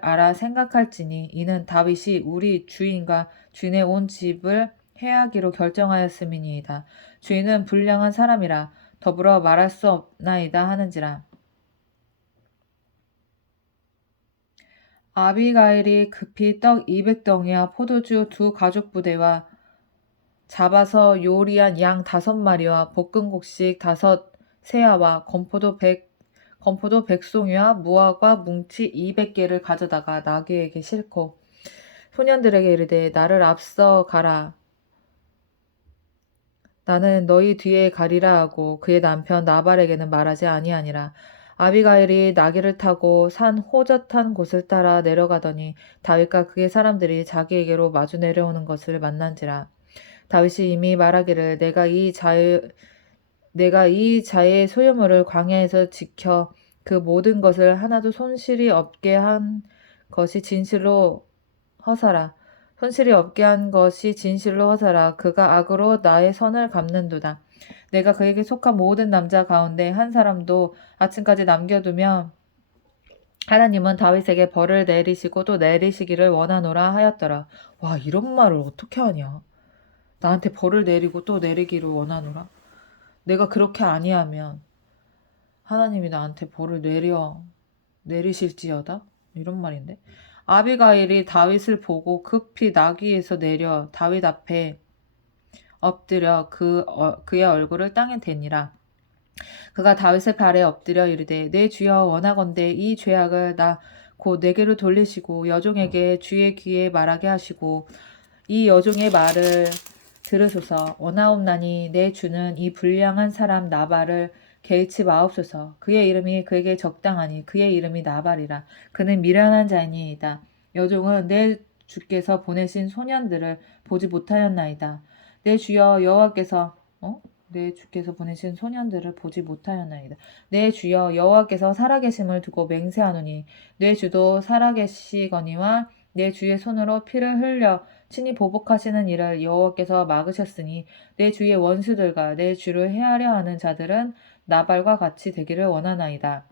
알아 생각할지니 이는 다윗이 우리 주인과 주인의 온 집을 해하기로 결정하였음이니이다. 주인은 불량한 사람이라 더불어 말할 수 없나이다 하는지라. 아비가일이 급히 떡 200덩이와 포도주 2가죽부대와 잡아서 요리한 양 5마리와 볶은 곡식 5세아와 건포도 100송이와 무화과 뭉치 200개를 가져다가 나귀에게 싣고 소년들에게 이르되 나를 앞서 가라. 나는 너희 뒤에 가리라 하고 그의 남편 나발에게는 말하지 아니하니라. 아비가일이 나귀를 타고 산 호젓한 곳을 따라 내려가더니 다윗과 그의 사람들이 자기에게로 마주 내려오는 것을 만난지라. 다윗이 이미 말하기를 내가 이 자의 소유물을 광야에서 지켜 그 모든 것을 하나도 손실이 없게 한 것이 진실로 허사라. 손실이 없게 한 것이 진실로 허사라. 그가 악으로 나의 선을 갚는도다. 내가 그에게 속한 모든 남자 가운데 한 사람도 아침까지 남겨두면 하나님은 다윗에게 벌을 내리시고 또 내리시기를 원하노라 하였더라. 와, 이런 말을 어떻게 하냐. 나한테 벌을 내리고 또 내리기를 원하노라. 내가 그렇게 아니하면 하나님이 나한테 벌을 내리실지어다? 이런 말인데. 아비가일이 다윗을 보고 급히 나귀에서 내려 다윗 앞에 엎드려 그의 얼굴을 땅에 대니라. 그가 다윗의 발에 엎드려 이르되 내 주여 원하건대 이 죄악을 곧 내게로 돌리시고 여종에게 주의 귀에 말하게 하시고 이 여종의 말을 들으소서. 원하옵나니 내 주는 이 불량한 사람 나발을 개의치 마옵소서. 그의 이름이 그에게 적당하니 그의 이름이 나발이라. 그는 미련한 자이니이다. 여종은 내 주께서 보내신 소년들을 보지 못하였나이다. 내 주여 여호와께서 내 주께서 보내신 소년들을 보지 못하였나이다. 내 주여 여호와께서 살아계심을 두고 맹세하노니 내 주도 살아계시거니와 내 주의 손으로 피를 흘려 친히 보복하시는 일을 여호와께서 막으셨으니 내 주의 원수들과 내 주를 해하려 하는 자들은 나발과 같이 되기를 원하나이다.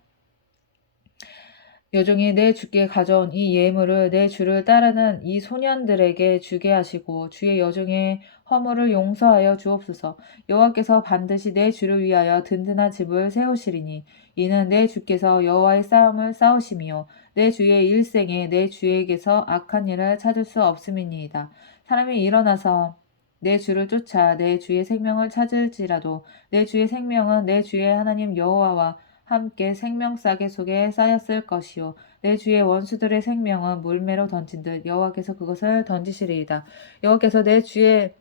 여종이 내 주께 가져온 이 예물을 내 주를 따르는 이 소년들에게 주게 하시고 주의 여종의 허물을 용서하여 주옵소서. 여호와께서 반드시 내 주를 위하여 든든한 집을 세우시리니 이는 내 주께서 여호와의 싸움을 싸우심이요 내 주의 일생에 내 주에게서 악한 일을 찾을 수 없음이니이다. 사람이 일어나서 내 주를 쫓아 내 주의 생명을 찾을지라도 내 주의 생명은 내 주의 하나님 여호와와 함께 생명싸개 속에 쌓였을 것이요 내 주의 원수들의 생명은 물매로 던진 듯 여호와께서 그것을 던지시리이다. 여호와께서 내 주에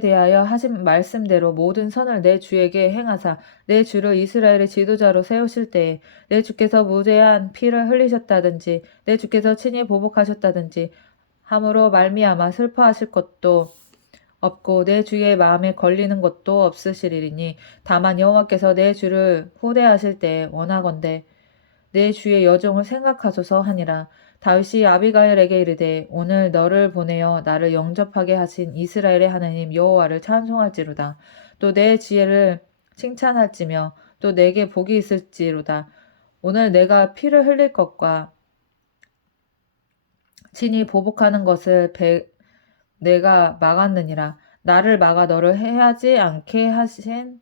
대하여 하신 말씀대로 모든 선을 내 주에게 행하사 내 주를 이스라엘의 지도자로 세우실 때에 내 주께서 무죄한 피를 흘리셨다든지 내 주께서 친히 보복하셨다든지 함으로 말미암아 슬퍼하실 것도 없고 내 주의 마음에 걸리는 것도 없으시리니 다만 여호와께서 내 주를 후대하실 때에 원하건대 내 주의 여종을 생각하소서 하니라. 다윗이 아비가일에게 이르되 오늘 너를 보내어 나를 영접하게 하신 이스라엘의 하나님 여호와를 찬송할지로다. 또 내 지혜를 칭찬할지며 또 내게 복이 있을지로다. 오늘 내가 피를 흘릴 것과 친히 보복하는 것을 내가 막았느니라. 나를 막아 너를 해하지 않게 하신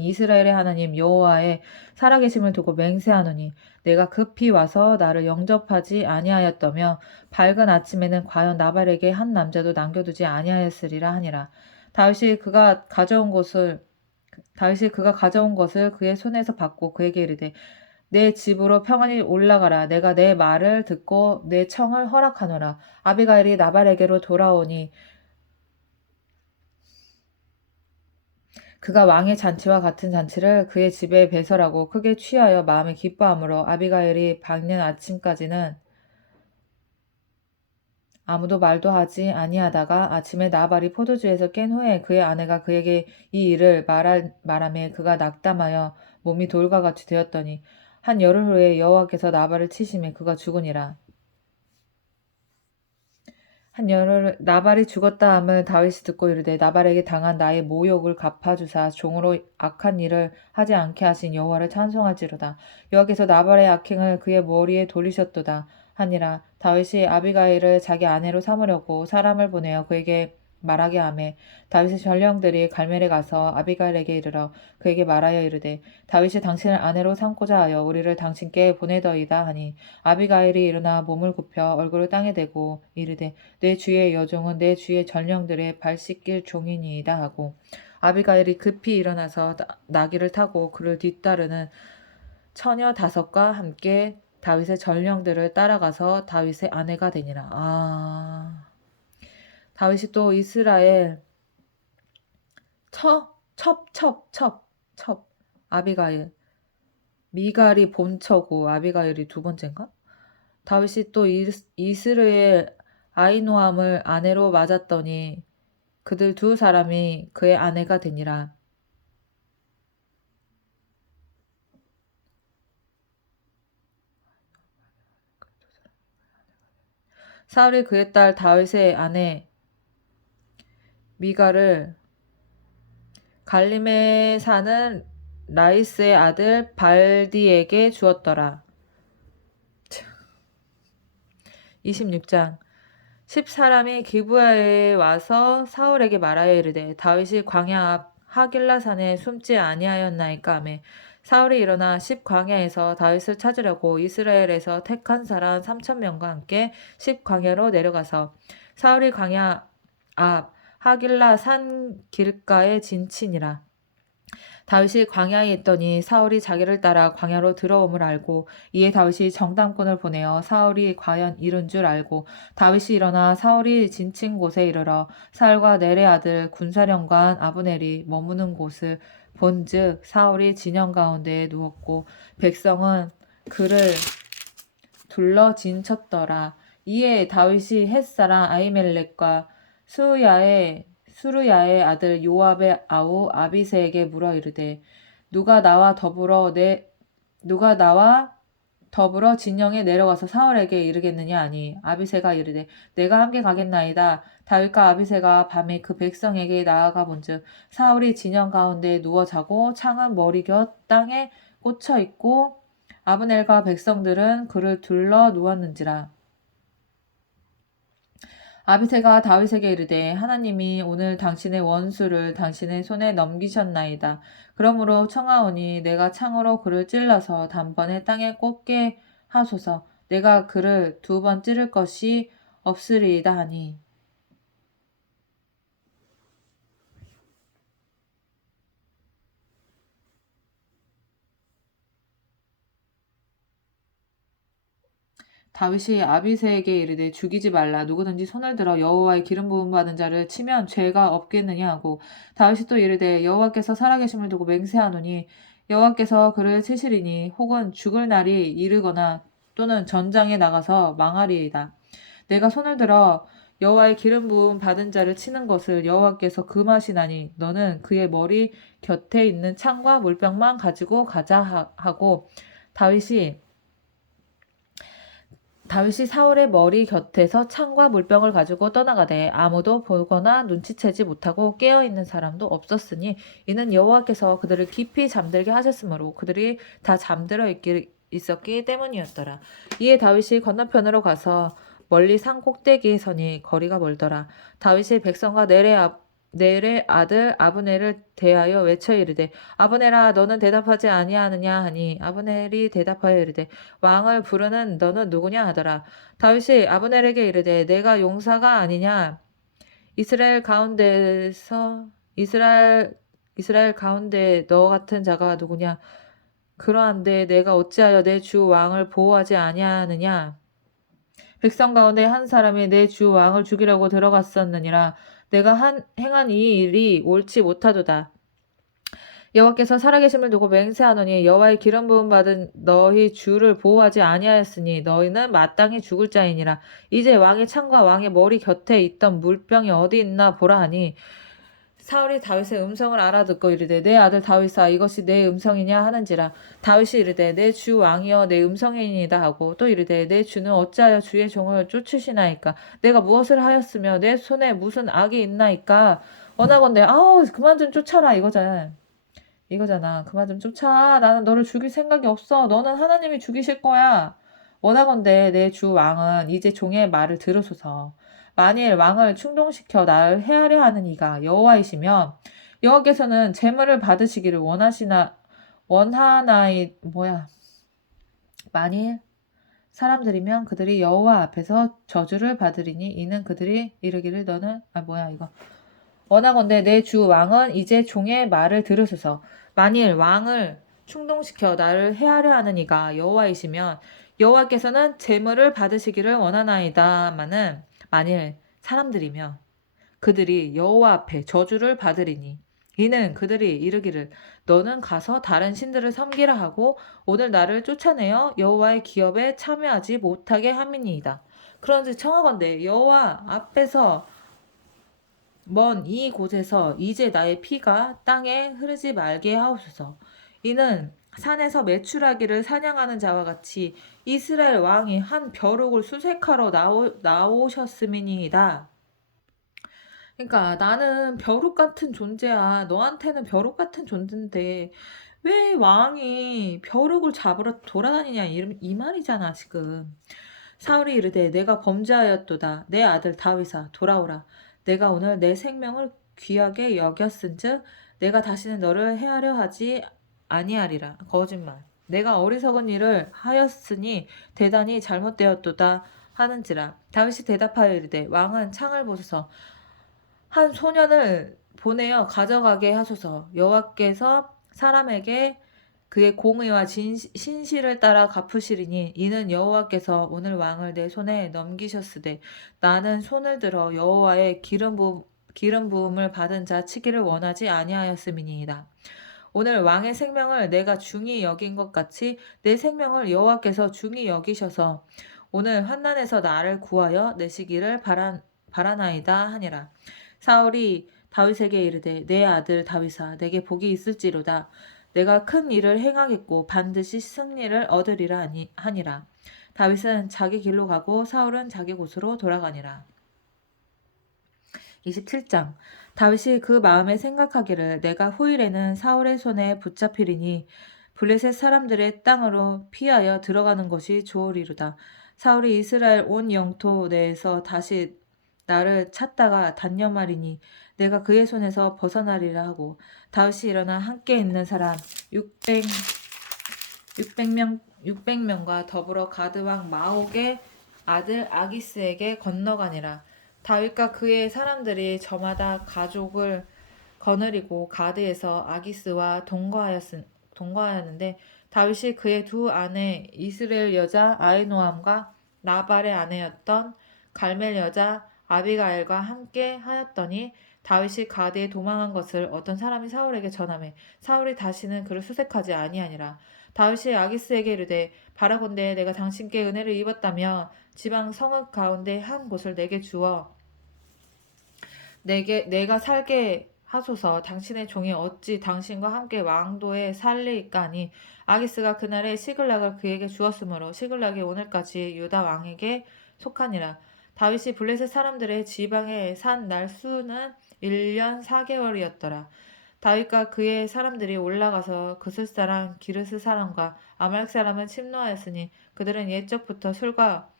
이스라엘의 하나님 여호와의 살아계심을 두고 맹세하노니 내가 급히 와서 나를 영접하지 아니하였더며 밝은 아침에는 과연 나발에게 한 남자도 남겨두지 아니하였으리라 하니라. 다윗이 그가 가져온 것을 그의 손에서 받고 그에게 이르되 내 집으로 평안히 올라가라. 내가 내 말을 듣고 내 청을 허락하노라. 아비가일이 나발에게로 돌아오니 그가 왕의 잔치와 같은 잔치를 그의 집에 배설하고 크게 취하여 마음에 기뻐하므로 아비가일이 밝는 아침까지는 아무도 말도 하지 아니하다가 아침에 나발이 포도주에서 깬 후에 그의 아내가 그에게 이 일을 말하매 그가 낙담하여 몸이 돌과 같이 되었더니 한 열흘 후에 여호와께서 나발을 치심에 그가 죽으니라. 나발이 죽었다 함을 다윗이 듣고 이르되 나발에게 당한 나의 모욕을 갚아주사 종으로 악한 일을 하지 않게 하신 여호와를 찬송할지로다. 여호와께서 나발의 악행을 그의 머리에 돌리셨도다 하니라. 다윗이 아비가일을 자기 아내로 삼으려고 사람을 보내어 그에게 말하게 하매 다윗의 전령들이 갈멜에 가서 아비가일에게 이르러 그에게 말하여 이르되 다윗이 당신을 아내로 삼고자 하여 우리를 당신께 보내더이다 하니 아비가일이 일어나 몸을 굽혀 얼굴을 땅에 대고 이르되 내 주의 여종은 내 주의 전령들의 발 씻길 종이니이다 하고 아비가일이 급히 일어나서 나귀를 타고 그를 뒤따르는 처녀 5과 함께 다윗의 전령들을 따라가서 다윗의 아내가 되니라. 다윗이 또 이스라엘 아비가일 미갈이 본처고 아비가일이 두 번째인가? 다윗이 또 이스라엘 아히노함을 아내로 맞았더니 그들 두 사람이 그의 아내가 되니라. 사울이 그의 딸 다윗의 아내 미갈을 갈림에 사는 라이스의 아들 발디에게 주었더라. 26장 10사람이 기브아에 와서 사울에게 말하여 이르되 다윗이 광야 앞 하길라산에 숨지 아니하였나이까 하매 사울이 일어나 10광야에서 다윗을 찾으려고 이스라엘에서 택한 사람 3,000명과 함께 10광야로 내려가서 사울이 광야 앞 하길라산 길가에 진치니라. 다윗이 광야에 있더니 사울이 자기를 따라 광야로 들어옴을 알고 이에 다윗이 정탐꾼을 보내어 사울이 과연 이른 줄 알고 다윗이 일어나 사울이 진친 곳에 이르러 사울과 넬의 아들 군사령관 아브넬이 머무는 곳을 본즉 사울이 진영 가운데에 누웠고 백성은 그를 둘러 진쳤더라. 이에 다윗이 햇사람 아히멜렉과 수르야의 아들 요압의 아우 아비새에게 물어 이르되 누가 나와 더불어 진영에 내려가서 사울에게 이르겠느냐 하니 아비새가 이르되 내가 함께 가겠나이다. 다윗과 아비새가 밤에 그 백성에게 나아가 본즉 사울이 진영 가운데 누워 자고 창은 머리 곁 땅에 꽂혀 있고 아브넬과 백성들은 그를 둘러 누웠는지라. 아비새가 다윗에게 이르되 하나님이 오늘 당신의 원수를 당신의 손에 넘기셨나이다. 그러므로 청하오니 내가 창으로 그를 찔러서 단번에 땅에 꽂게 하소서. 내가 그를 2번 찌를 것이 없으리이다 하니 다윗이 아비새에게 이르되 죽이지 말라. 누구든지 손을 들어 여호와의 기름 부음 받은 자를 치면 죄가 없겠느냐 하고 다윗이 또 이르되 여호와께서 살아계심을 두고 맹세하노니 여호와께서 그를 치시리니 혹은 죽을 날이 이르거나 또는 전장에 나가서 망하리이다. 내가 손을 들어 여호와의 기름 부음 받은 자를 치는 것을 여호와께서 금하시나니 너는 그의 머리 곁에 있는 창과 물병만 가지고 가자 하고 다윗이 사울의 머리 곁에서 창과 물병을 가지고 떠나가되 아무도 보거나 눈치채지 못하고 깨어있는 사람도 없었으니 이는 여호와께서 그들을 깊이 잠들게 하셨으므로 그들이 다 잠들어 있었기 때문이었더라. 이에 다윗이 건너편으로 가서 멀리 산 꼭대기에 서니 거리가 멀더라. 다윗이 백성과 넬의 아들 아브넬을 대하여 외쳐 이르되 아브넬아 너는 대답하지 아니하느냐 하니 아브넬이 대답하여 이르되 왕을 부르는 너는 누구냐 하더라. 다윗이 아브넬에게 이르되 내가 용사가 아니냐 이스라엘 가운데 너 같은 자가 누구냐 그러한데 내가 어찌하여 내 주 왕을 보호하지 아니하느냐 백성 가운데 한 사람이 내 주 왕을 죽이려고 들어갔었느니라. 내가 행한 이 일이 옳지 못하도다. 여호와께서 살아계심을 두고 맹세하노니 여호와의 기름 부음 받은 너희 주를 보호하지 아니하였으니 너희는 마땅히 죽을 자이니라. 이제 왕의 창과 왕의 머리 곁에 있던 물병이 어디 있나 보라 하니 사울이 다윗의 음성을 알아듣고 이르되 내 아들 다윗아 이것이 내 음성이냐 하는지라. 다윗이 이르되 내 주 왕이여 내 음성이니이다 하고 또 이르되 내 주는 어찌하여 주의 종을 쫓으시나이까. 내가 무엇을 하였으며 내 손에 무슨 악이 있나이까. 원하건대 아우 그만 좀 쫓아라 이거잖아. 그만 좀 쫓아. 나는 너를 죽일 생각이 없어. 너는 하나님이 죽이실 거야. 원하건대 내 주 왕은 이제 종의 말을 들으소서. 만일 왕을 충동시켜 나를 해하려 하는 이가 여호와이시면 여호와께서는 재물을 받으시기를 만일 사람들이면 그들이 여호와 앞에서 저주를 받으리니 이는 그들이 이르기를 너는 원하건대 내 주 왕은 이제 종의 말을 들으소서. 만일 왕을 충동시켜 나를 해하려 하는 이가 여호와이시면 여호와께서는 재물을 받으시기를 원하나이다마는 만일 사람들이면 그들이 여호와 앞에 저주를 받으리니 이는 그들이 이르기를 너는 가서 다른 신들을 섬기라 하고 오늘 나를 쫓아내어 여호와의 기업에 참여하지 못하게 함이니이다. 그런즉 청하건대 여호와 앞에서 먼 이 곳에서 이제 나의 피가 땅에 흐르지 말게 하옵소서. 이는 산에서 메추라기를 사냥하는 자와 같이 이스라엘 왕이 한 벼룩을 수색하러 나오셨음이니이다. 그러니까 나는 벼룩 같은 존재야. 너한테는 벼룩 같은 존재인데 왜 왕이 벼룩을 잡으러 돌아다니냐 이 말이잖아 지금. 사울이 이르되 내가 범죄하였도다. 내 아들 다윗아 돌아오라. 내가 오늘 내 생명을 귀하게 여겼은즉 내가 다시는 너를 해하려 하지 아니하리라. 거짓말. 내가 어리석은 일을 하였으니 대단히 잘못되었도다 하는지라. 다윗이 대답하여 이르되 왕은 창을 보소서. 한 소년을 보내어 가져가게 하소서. 여호와께서 사람에게 그의 공의와 신실을 따라 갚으시리니 이는 여호와께서 오늘 왕을 내 손에 넘기셨으되 나는 손을 들어 여호와의 기름 부음을 받은 자 치기를 원하지 아니하였음이니이다. 오늘 왕의 생명을 내가 중히 여긴 것 같이 내 생명을 여호와께서 중히 여기셔서 오늘 환난에서 나를 구하여 내시기를 바라나이다 하니라. 사울이 다윗에게 이르되 내 아들 다윗아 내게 복이 있을지로다. 내가 큰 일을 행하겠고 반드시 승리를 얻으리라 하니라. 다윗은 자기 길로 가고 사울은 자기 곳으로 돌아가니라. 27장. 다윗이 그 마음에 생각하기를 내가 후일에는 사울의 손에 붙잡히리니 블레셋 사람들의 땅으로 피하여 들어가는 것이 좋으리로다. 사울이 이스라엘 온 영토 내에서 다시 나를 찾다가 단념하리니 내가 그의 손에서 벗어나리라 하고 다윗이 일어나 함께 있는 사람 600명과 더불어 가드 왕 마옥의 아들 아기스에게 건너가니라. 다윗과 그의 사람들이 저마다 가족을 거느리고 가드에서 아기스와 동거하였는데 다윗이 그의 두 아내 이스라엘 여자 아히노암과 나발의 아내였던 갈멜 여자 아비가일과 함께 하였더니 다윗이 가드에 도망한 것을 어떤 사람이 사울에게 전하매 사울이 다시는 그를 수색하지 아니하니라. 다윗이 아기스에게 이르되 바라건대 내가 당신께 은혜를 입었다며 지방 성읍 가운데 한 곳을 내게 주어 내가 살게 하소서. 당신의 종이 어찌 당신과 함께 왕도에 살리까니. 아기스가 그날에 시글락을 그에게 주었으므로 시글락이 오늘까지 유다 왕에게 속하니라. 다윗이 블레셋 사람들의 지방에 산 날 수는 1년 4개월이었더라. 다윗과 그의 사람들이 올라가서 그슬 사람 기르스 사람과 아말렉 사람을 침노하였으니 그들은 옛적부터 술과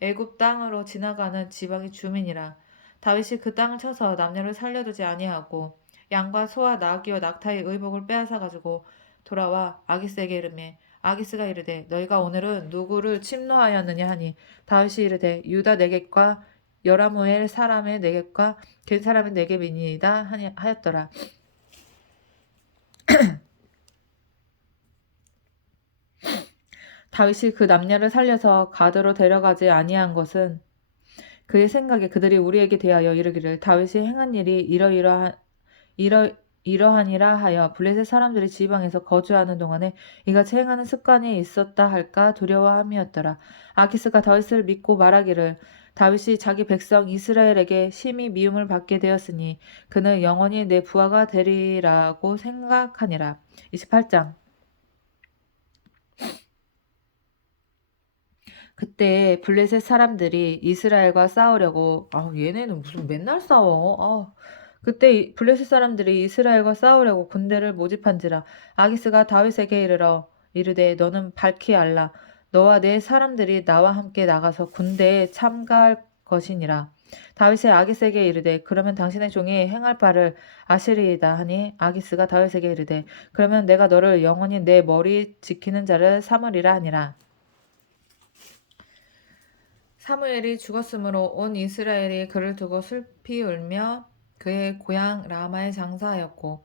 애굽 땅으로 지나가는 지방의 주민이라. 다윗이 그 땅을 쳐서 남녀를 살려두지 아니하고 양과 소와 나귀와 낙타의 의복을 빼앗아 가지고 돌아와 아기스에게 이르매 아기스가 이르되 너희가 오늘은 누구를 침노하였느냐 하니 다윗이 이르되 유다 네겝과 여라무엘 사람의 네겝과 겐 사람의 네겝이니이다 하였더라. 다윗이 그 남녀를 살려서 가드로 데려가지 아니한 것은 그의 생각에 그들이 우리에게 대하여 이르기를 다윗이 행한 일이 이러하니라 하여 블레셋 사람들이 지방에서 거주하는 동안에 이같이 행하는 습관이 있었다 할까 두려워함이었더라. 아기스가 다윗을 믿고 말하기를 다윗이 자기 백성 이스라엘에게 심히 미움을 받게 되었으니 그는 영원히 내 부하가 되리라고 생각하니라. 28장. 그때 블레셋 사람들이 이스라엘과 싸우려고 얘네는 무슨 맨날 싸워. 그때 블레셋 사람들이 이스라엘과 싸우려고 군대를 모집한지라 아기스가 다윗에게 이르되 너는 밝히 알라. 너와 내 사람들이 나와 함께 나가서 군대에 참가할 것이니라. 다윗의 아기스에게 이르되 그러면 당신의 종이 행할 바를 아시리이다 하니 아기스가 다윗에게 이르되 그러면 내가 너를 영원히 내 머리 지키는 자를 삼으리라 하니라. 사무엘이 죽었으므로 온 이스라엘이 그를 두고 슬피 울며 그의 고향 라마에 장사하였고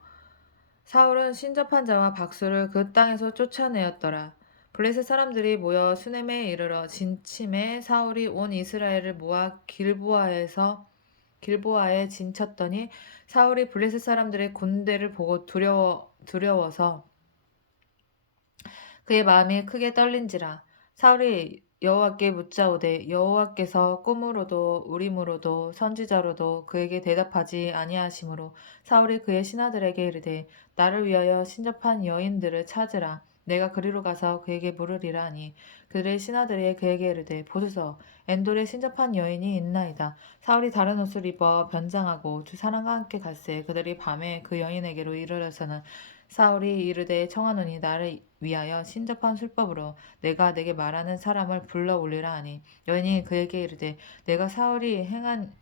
사울은 신접한 자와 박수를 그 땅에서 쫓아내었더라. 블레셋 사람들이 모여 수넴에 이르러 진침에 사울이 온 이스라엘을 모아 길보아에 진쳤더니 사울이 블레셋 사람들의 군대를 보고 두려워서 그의 마음이 크게 떨린지라. 사울이 여호와께 묻자오되 여호와께서 꿈으로도 우림으로도 선지자로도 그에게 대답하지 아니하시므로 사울이 그의 신하들에게 이르되 나를 위하여 신접한 여인들을 찾으라. 내가 그리로 가서 그에게 물으리라 하니 그들의 신하들이 그에게 이르되 보소서 엔돌에 신접한 여인이 있나이다. 사울이 다른 옷을 입어 변장하고 두 사람과 함께 갔으에 그들이 밤에 그 여인에게로 이르러서는 사울이 이르되 청하노니 나를 위하여 신접한 술법으로 내가 내게 말하는 사람을 불러 올리라 하니 여인이 그에게 이르되 내가 사울이 행한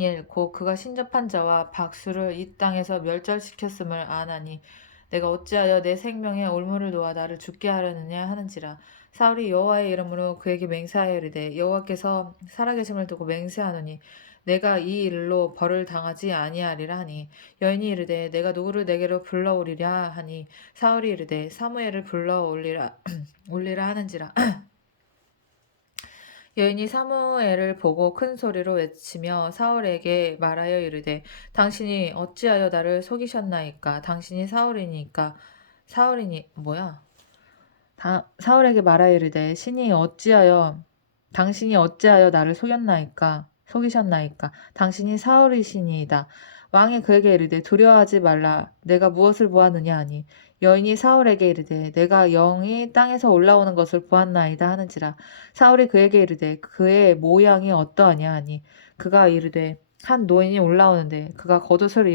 일 곧 그가 신접한 자와 박수를 이 땅에서 멸절시켰음을 아나니 내가 어찌하여 내 생명에 올무를 놓아 나를 죽게 하려느냐 하는지라. 사울이 여호와의 이름으로 그에게 맹세하여 이르되 여호와께서 살아계심을 두고 맹세하노니 내가 이 일로 벌을 당하지 아니하리라 하니 여인이 이르되 내가 누구를 내게로 불러오리랴 하니 사울이 이르되 사무엘을 불러 올리라 하는지라. 여인이 사무엘을 보고 큰 소리로 외치며 사울에게 말하여 이르되 당신이 어찌하여 나를 속이셨나이까. 당신이 사울에게 말하여 이르되 당신이 어찌하여 나를 속이셨나이까. 당신이 사울이시니이다. 왕이 그에게 이르되 두려워하지 말라. 내가 무엇을 보았느냐 하니 여인이 사울에게 이르되 내가 영이 땅에서 올라오는 것을 보았나이다 하는지라. 사울이 그에게 이르되 그의 모양이 어떠하냐 하니 그가 이르되 한 노인이 올라오는데 그가 겉옷을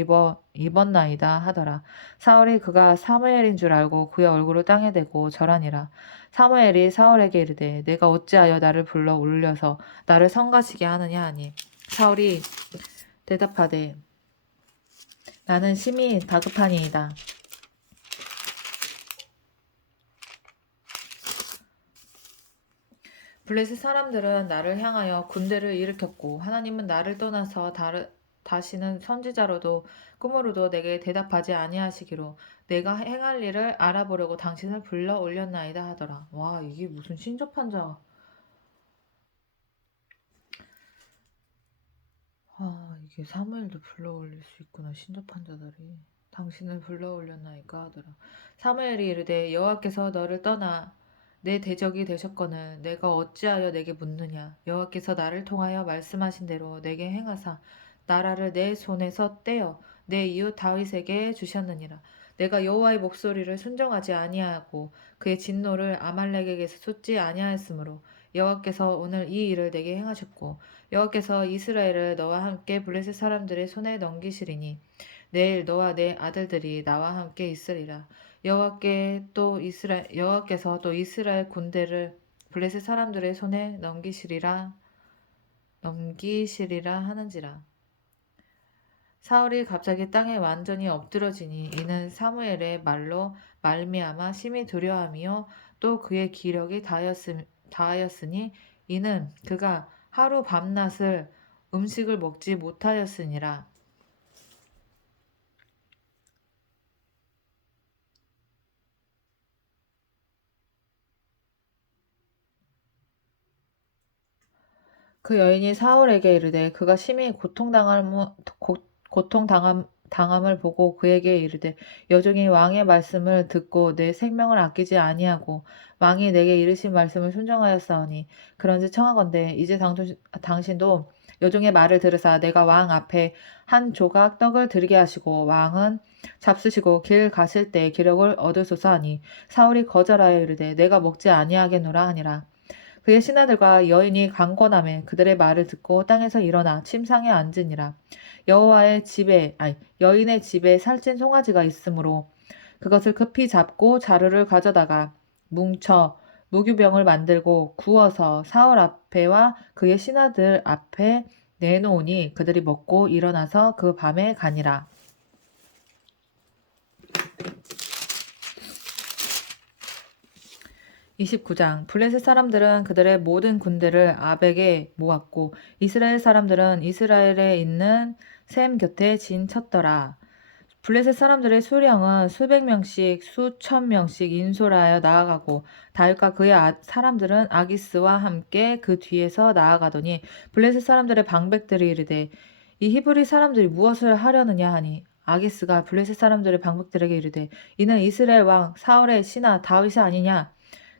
입었나이다 하더라. 사울이 그가 사무엘인 줄 알고 그의 얼굴을 땅에 대고 절하니라. 사무엘이 사울에게 이르되 내가 어찌하여 나를 불러 올려서 나를 성가시게 하느냐 하니 사울이 대답하되 나는 심히 다급하니이다. 블레셋 사람들은 나를 향하여 군대를 일으켰고 하나님은 나를 떠나서 다시는 선지자로도 꿈으로도 내게 대답하지 아니하시기로 내가 행할 일을 알아보려고 당신을 불러 올렸나이다 하더라. 와, 이게 무슨 신접한 자. 이게 사무엘도 불러 올릴 수 있구나. 신접한 자들이. 당신을 불러 올렸나이까 하더라. 사무엘이 이르되 여호와께서 너를 떠나 내 대적이 되셨거늘 내가 어찌하여 내게 묻느냐. 여호와께서 나를 통하여 말씀하신 대로 내게 행하사 나라를 내 손에서 떼어 내 이웃 다윗에게 주셨느니라. 내가 여호와의 목소리를 순종하지 아니하고 그의 진노를 아말렉에게서 쏟지 아니하였으므로 여호와께서 오늘 이 일을 내게 행하셨고 여호와께서 이스라엘을 너와 함께 블레셋 사람들의 손에 넘기시리니 내일 너와 내 아들들이 나와 함께 있으리라. 여호와께서 또 이스라엘 군대를 블레셋 사람들의 손에 넘기시리라 하는지라. 사울이 갑자기 땅에 완전히 엎드러지니 이는 사무엘의 말로 말미암아 심히 두려워하며 또 그의 기력이 다하였으니 이는 그가 하루 밤낮을 음식을 먹지 못하였으니라. 그 여인이 사울에게 이르되 그가 심히 고통당함을 보고 그에게 이르되 여종이 왕의 말씀을 듣고 내 생명을 아끼지 아니하고 왕이 내게 이르신 말씀을 순종하였사오니 그런즉 청하건대 이제 당신도 여종의 말을 들으사 내가 왕 앞에 한 조각 떡을 드리게 하시고 왕은 잡수시고 길 가실 때 기력을 얻으소서 하니 사울이 거절하여 이르되 내가 먹지 아니하겠노라 하니라. 그의 신하들과 여인이 강권하매 그들의 말을 듣고 땅에서 일어나 침상에 앉으니라. 여인의 집에 살찐 송아지가 있으므로 그것을 급히 잡고 자루를 가져다가 뭉쳐 무교병을 만들고 구워서 사울 앞에와 그의 신하들 앞에 내놓으니 그들이 먹고 일어나서 그 밤에 가니라. 29장 블레셋 사람들은 그들의 모든 군대를 아벡에 모았고 이스라엘 사람들은 이스라엘에 있는 셈 곁에 진쳤더라. 블레셋 사람들의 수령은 수백 명씩 수천 명씩 인솔하여 나아가고 다윗과 그의 사람들은 아기스와 함께 그 뒤에서 나아가더니 블레셋 사람들의 방백들이 이르되 이 히브리 사람들이 무엇을 하려느냐 하니 아기스가 블레셋 사람들의 방백들에게 이르되 이는 이스라엘 왕 사울의 신하 다윗이 아니냐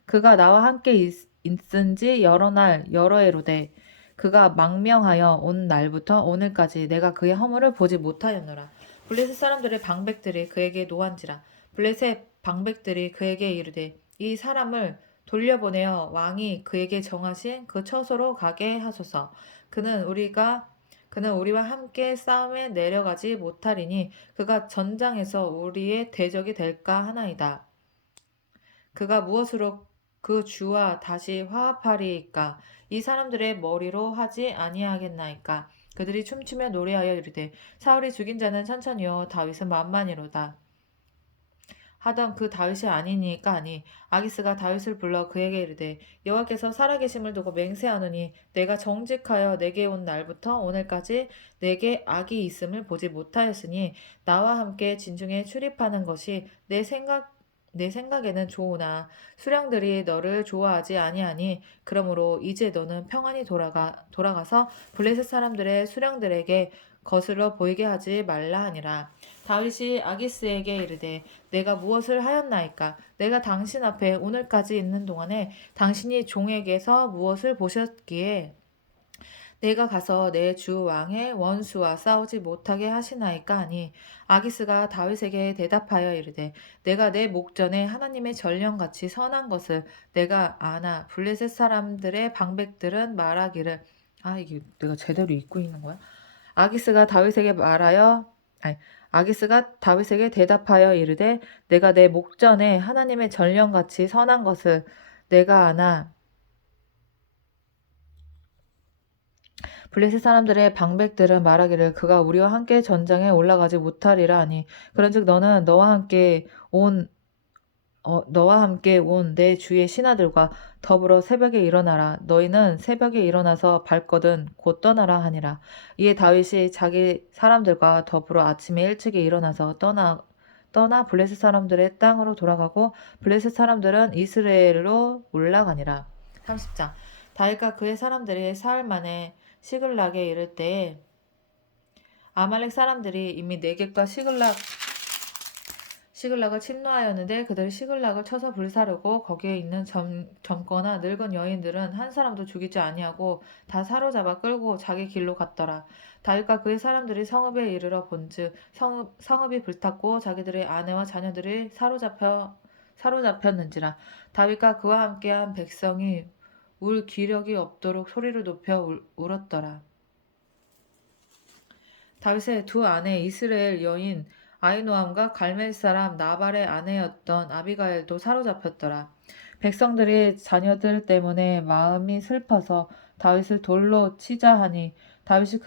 그가 나와 함께 있은지 여러 날 여러 해로되 그가 망명하여 온 날부터 오늘까지 내가 그의 허물을 보지 못하였노라. 블레셋 사람들의 방백들이 그에게 노한지라. 블레셋 방백들이 그에게 이르되 이 사람을 돌려보내어 왕이 그에게 정하신 그 처소로 가게 하소서. 그는 우리와 함께 싸움에 내려가지 못하리니 그가 전장에서 우리의 대적이 될까 하나이다. 그가 무엇으로 그 주와 다시 화합하리이까? 이 사람들의 머리로 하지 아니하겠나이까? 그들이 춤추며 노래하여 이르되 사울이 죽인 자는 천천히요 다윗은 만만이로다. 하던 그 다윗이 아니니까 하니 아기스가 다윗을 불러 그에게 이르되 여호와께서 살아계심을 두고 맹세하노니 내가 정직하여 내게 온 날부터 오늘까지 내게 악이 있음을 보지 못하였으니 나와 함께 진중에 출입하는 것이 내 생각에는 좋으나 수령들이 너를 좋아하지 아니하니 그러므로 이제 너는 평안히 돌아가서 블레셋 사람들의 수령들에게 거슬러 보이게 하지 말라 하니라. 다윗이 아기스에게 이르되 내가 무엇을 하였나이까? 내가 당신 앞에 오늘까지 있는 동안에 당신이 종에게서 무엇을 보셨기에 내가 가서 내 주 왕의 원수와 싸우지 못하게 하시나이까 하니 아기스가 다윗에게 대답하여 이르되 내가 내 목전에 하나님의 전령같이 선한 것을 내가 아나 블레셋 사람들의 방백들은 말하기를 이게 내가 제대로 읽고 있는 거야? 아기스가 다윗에게 대답하여 이르되 내가 내 목전에 하나님의 전령같이 선한 것을 내가 아나 블레셋 사람들의 방백들은 말하기를 그가 우리와 함께 전장에 올라가지 못하리라 하니 그런즉 너는 너와 함께 온 내 주의 신하들과 더불어 새벽에 일어나라. 너희는 새벽에 일어나서 발거든 곧 떠나라 하니라. 이에 다윗이 자기 사람들과 더불어 아침에 일찍이 일어나서 떠나 블레셋 사람들의 땅으로 돌아가고 블레셋 사람들은 이스라엘로 올라가니라. 30장 다윗과 그의 사람들이 사흘 만에 시글락에 이를 때에 아말렉 사람들이 이미 네겝과 시글락을 침노하였는데 그들이 시글락을 쳐서 불사르고 거기에 있는 젊거나 늙은 여인들은 한 사람도 죽이지 아니하고 다 사로잡아 끌고 자기 길로 갔더라. 다윗과 그의 사람들이 성읍에 이르러 본즉 성읍이 불탔고 자기들의 아내와 자녀들이 사로잡혔는지라. 다윗과 그와 함께한 백성이 울 기력이 없도록 소리를 높여 울었더라. 다윗의 두 아내 이스라엘 여인 아히노암과 갈멜 사람 나발의 아내였던 아비가일도 사로잡혔더라. 백성들이 자녀들 때문에 마음이 슬퍼서 다윗을 돌로 치자 하니 다윗이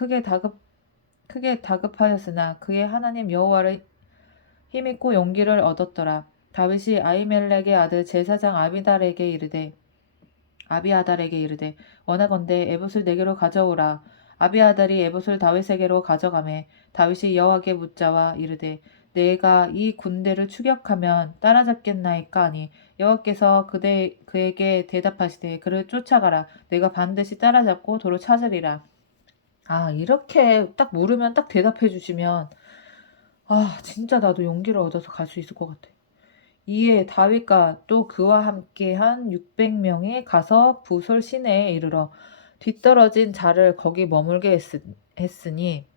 크게 다급하였으나 그의 하나님 여호와를 힘입고 용기를 얻었더라. 다윗이 아히멜렉의 아들 제사장 아비아달에게 이르되 원하건대 에봇을 내게로 가져오라. 아비아달이 에봇을 다윗에게로 가져가매 다윗이 여호와께 묻자와 이르되 내가 이 군대를 추격하면 따라잡겠나이까 하니 여호와께서 그에게 대답하시되 그를 쫓아가라. 내가 반드시 따라잡고 도로 찾으리라. 이렇게 딱 물으면 딱 대답해 주시면 진짜 나도 용기를 얻어서 갈 수 있을 것 같아. 이에 다윗과 또 그와 함께한 600명이 가서 부솔 시내에 이르러 뒤떨어진 자를 거기 머물게 했으니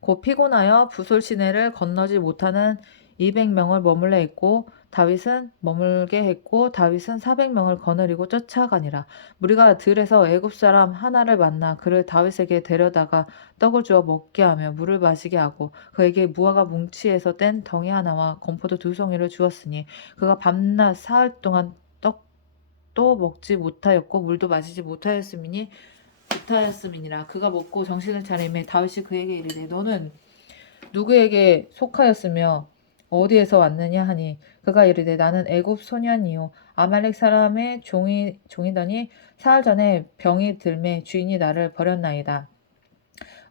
곧 피곤하여 부솔 시내를 건너지 못하는 200명을 머물러 있고 다윗은 머물게 했고 다윗은 400명을 거느리고 쫓아가니라. 무리가 들에서 애굽 사람 하나를 만나 그를 다윗에게 데려다가 떡을 주어 먹게 하며 물을 마시게 하고 그에게 무화과 뭉치에서 뗀 덩이 하나와 건포도 2송이를 주었으니 그가 밤낮 사흘 동안 떡도 먹지 못하였고 물도 마시지 못하였음이니라. 그가 먹고 정신을 차리매 다윗이 그에게 이르되 너는 누구에게 속하였으며 어디에서 왔느냐 하니 그가 이르되 나는 애굽 소년이요 아말렉 사람의 종이더니 사흘 전에 병이 들매 주인이 나를 버렸나이다.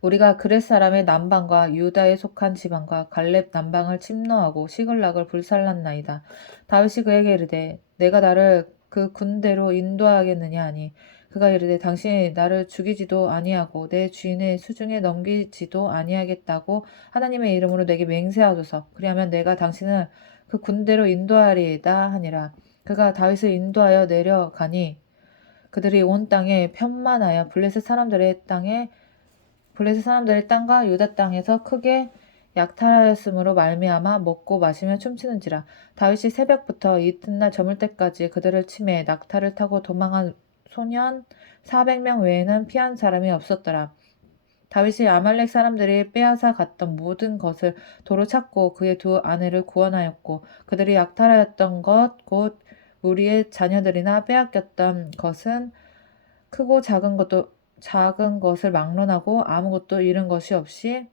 우리가 그렛 사람의 남방과 유다에 속한 지방과 갈렙 남방을 침노하고 시글락을 불살랐나이다. 다윗이 그에게 이르되 내가 나를 그 군대로 인도하겠느냐 하니 그가 이르되 당신이 나를 죽이지도 아니하고 내 주인의 수중에 넘기지도 아니하겠다고 하나님의 이름으로 내게 맹세하소서. 그리하면 내가 당신을 그 군대로 인도하리이다 하니라. 그가 다윗을 인도하여 내려가니 그들이 온 땅에 편만하여 블레셋 사람들의 땅과 유다 땅에서 크게 약탈하였으므로 말미암아 먹고 마시며 춤추는지라. 다윗이 새벽부터 이튿날 저물 때까지 그들을 치매 낙타를 타고 도망한 소년 400명 외에는 피한 사람이 없었더라. 다윗이 아말렉 사람들이 빼앗아 갔던 모든 것을 도로 찾고 그의 두 아내를 구원하였고 그들이 약탈하였던 것 곧 우리의 자녀들이나 빼앗겼던 것은 크고 작은 것을 막론하고 아무것도 잃은 것이 없이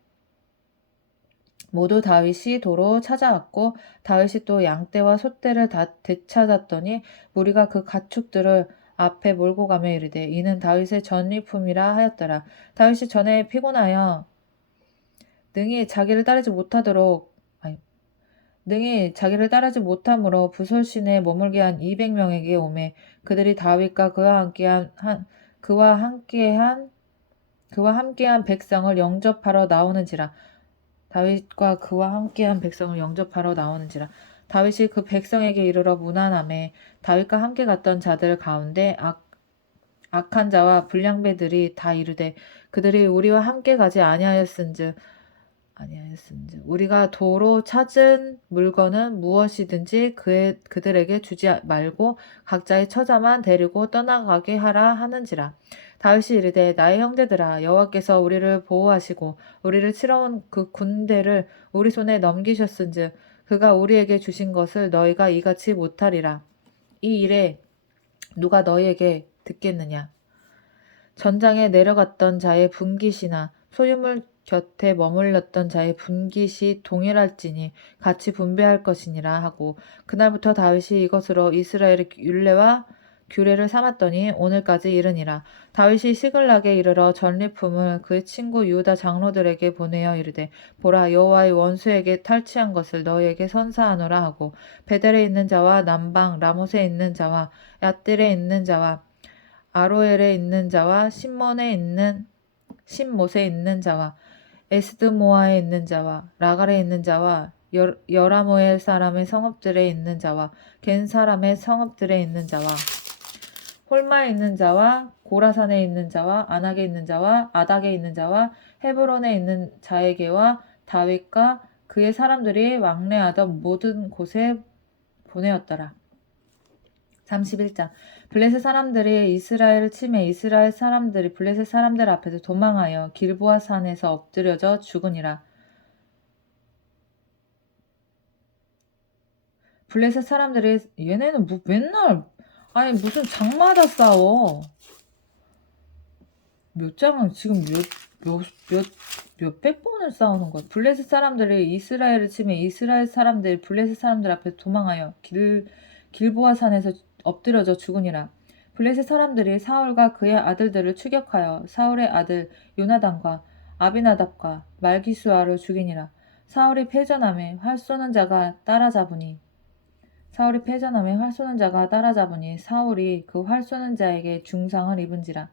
모두 다윗이 도로 찾아왔고 다윗이 또 양떼와 소떼를 다 되찾았더니 무리가 그 가축들을 앞에 몰고 가며 이르되 이는 다윗의 전리품이라 하였더라. 다윗이 전에 피곤하여 능히 자기를 따르지 못함으로 부솔신에 머물게 한 200명에게 오매 그들이 다윗과 그와 함께한 백성을 영접하러 나오는지라. 다윗이 그 백성에게 이르러 문안하매 다윗과 함께 갔던 자들 가운데 악한 자와 불량배들이 다 이르되 그들이 우리와 함께 가지 아니하였은즉 우리가 도로 찾은 물건은 무엇이든지 그들에게 주지 말고 각자의 처자만 데리고 떠나가게 하라 하는지라. 다윗이 이르되 나의 형제들아 여호와께서 우리를 보호하시고 우리를 치러 온 그 군대를 우리 손에 넘기셨은즉 그가 우리에게 주신 것을 너희가 이같이 못하리라. 이 일에 누가 너희에게 듣겠느냐. 전장에 내려갔던 자의 분깃이나 소유물 곁에 머물렀던 자의 분깃이 동일할지니 같이 분배할 것이니라 하고 그날부터 다윗이 이것으로 이스라엘의 율례와 규례를 삼았더니 오늘까지 이르니라. 다윗이 시글락에 이르러 전리품을 그의 친구 유다 장로들에게 보내어 이르되 보라 여호와의 원수에게 탈취한 것을 너희에게 선사하노라 하고 베델에 있는 자와 남방 라못에 있는 자와 얏딜에 있는 자와 아로엘에 있는 자와 신못에 있는 자와 에스드모아에 있는 자와 라갈에 있는 자와 여라모엘 사람의 성읍들에 있는 자와 겐 사람의 성읍들에 있는 자와 홀마에 있는 자와 고라산에 있는 자와 아낙에 있는 자와 아닥에 있는 자와 헤브론에 있는 자에게와 다윗과 그의 사람들이 왕래하던 모든 곳에 보내었더라. 31장 블레셋 사람들이 이스라엘을 치매 이스라엘 사람들이 블레셋 사람들 앞에서 도망하여 길보아 산에서 엎드려져 죽으니라. 블레셋 사람들이 얘네는 맨날 무슨 장마다 싸워. 몇 장은 지금 몇백 번을 싸우는 거야. 블레셋 사람들이 이스라엘을 치매 이스라엘 사람들이 블레셋 사람들 앞에서 도망하여 길보아 산에서 엎드려져 죽으니라. 블레셋 사람들이 사울과 그의 아들들을 추격하여 사울의 아들 요나단과 아비나답과 말기수아를 죽이니라. 사울이 패전함에 활 쏘는 자가 따라잡으니 사울이 그 활 쏘는 자에게 중상을 입은지라.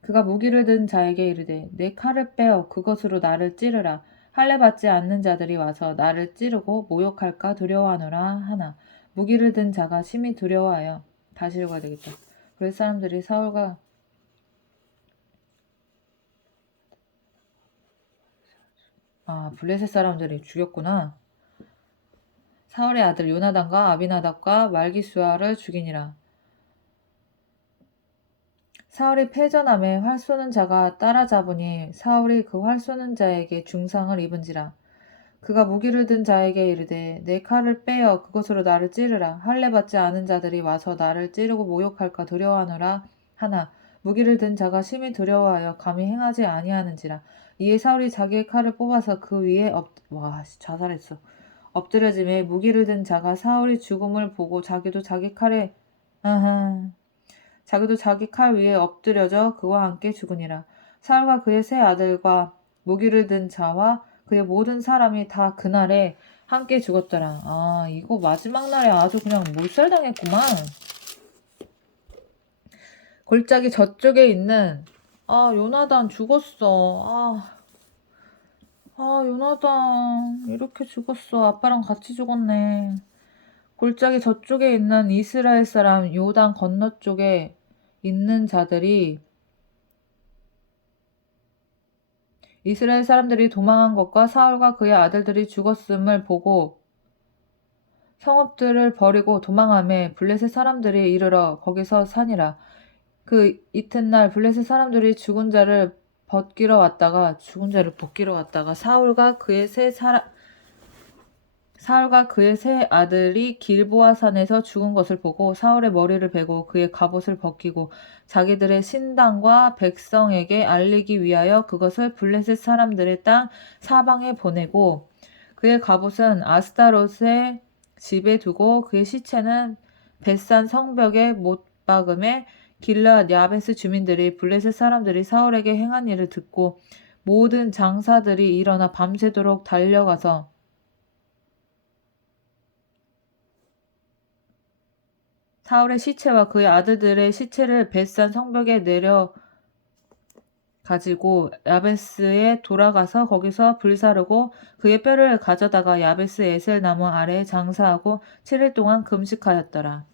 그가 무기를 든 자에게 이르되 내 칼을 빼어 그것으로 나를 찌르라. 할례 받지 않는 자들이 와서 나를 찌르고 모욕할까 두려워하노라 하나 무기를 든 자가 심히 두려워하여 다시 읽어야 되겠다. 그래서 사람들이 사울과 블레셋 사람들이 죽였구나. 사울의 아들 요나단과 아비나답과 말기수아를 죽이니라. 사울이 패전함에 활 쏘는 자가 따라잡으니 사울이 그 활 쏘는 자에게 중상을 입은지라. 그가 무기를 든 자에게 이르되 내 칼을 빼어 그것으로 나를 찌르라. 할례 받지 않은 자들이 와서 나를 찌르고 모욕할까 두려워하노라 하나 무기를 든 자가 심히 두려워하여 감히 행하지 아니하는지라. 이에 사울이 자기의 칼을 뽑아서 그 위에 자살했어. 엎드려짐에 무기를 든 자가 사울이 죽음을 보고 자기도 자기 칼 위에 엎드려져 그와 함께 죽으니라. 사울과 그의 세 아들과 무기를 든 자와 그의 모든 사람이 다 그날에 함께 죽었더라. 이거 마지막 날에 아주 그냥 몰살당했구만. 골짜기 저쪽에 있는 요나단 죽었어. 요나단 이렇게 죽었어. 아빠랑 같이 죽었네. 골짜기 저쪽에 있는 이스라엘 사람 요단 건너쪽에 있는 자들이 이스라엘 사람들이 도망한 것과 사울과 그의 아들들이 죽었음을 보고 성읍들을 버리고 도망하며 블레셋 사람들이 이르러 거기서 사니라. 그 이튿날 블레셋 사람들이 죽은 자를 벗기러 왔다가 사울과 그의 세 아들이 길보아 산에서 죽은 것을 보고 사울의 머리를 베고 그의 갑옷을 벗기고 자기들의 신당과 백성에게 알리기 위하여 그것을 블레셋 사람들의 땅 사방에 보내고 그의 갑옷은 아스타롯의 집에 두고 그의 시체는 벳산 성벽에 못 박음에 길르앗 야베스 주민들이 블레셋 사람들이 사울에게 행한 일을 듣고 모든 장사들이 일어나 밤새도록 달려가서 사울의 시체와 그의 아들들의 시체를 벳산 성벽에 내려 가지고 야베스에 돌아가서 거기서 불사르고 그의 뼈를 가져다가 야베스 에셀 나무 아래에 장사하고 7일 동안 금식하였더라.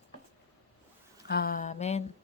아멘.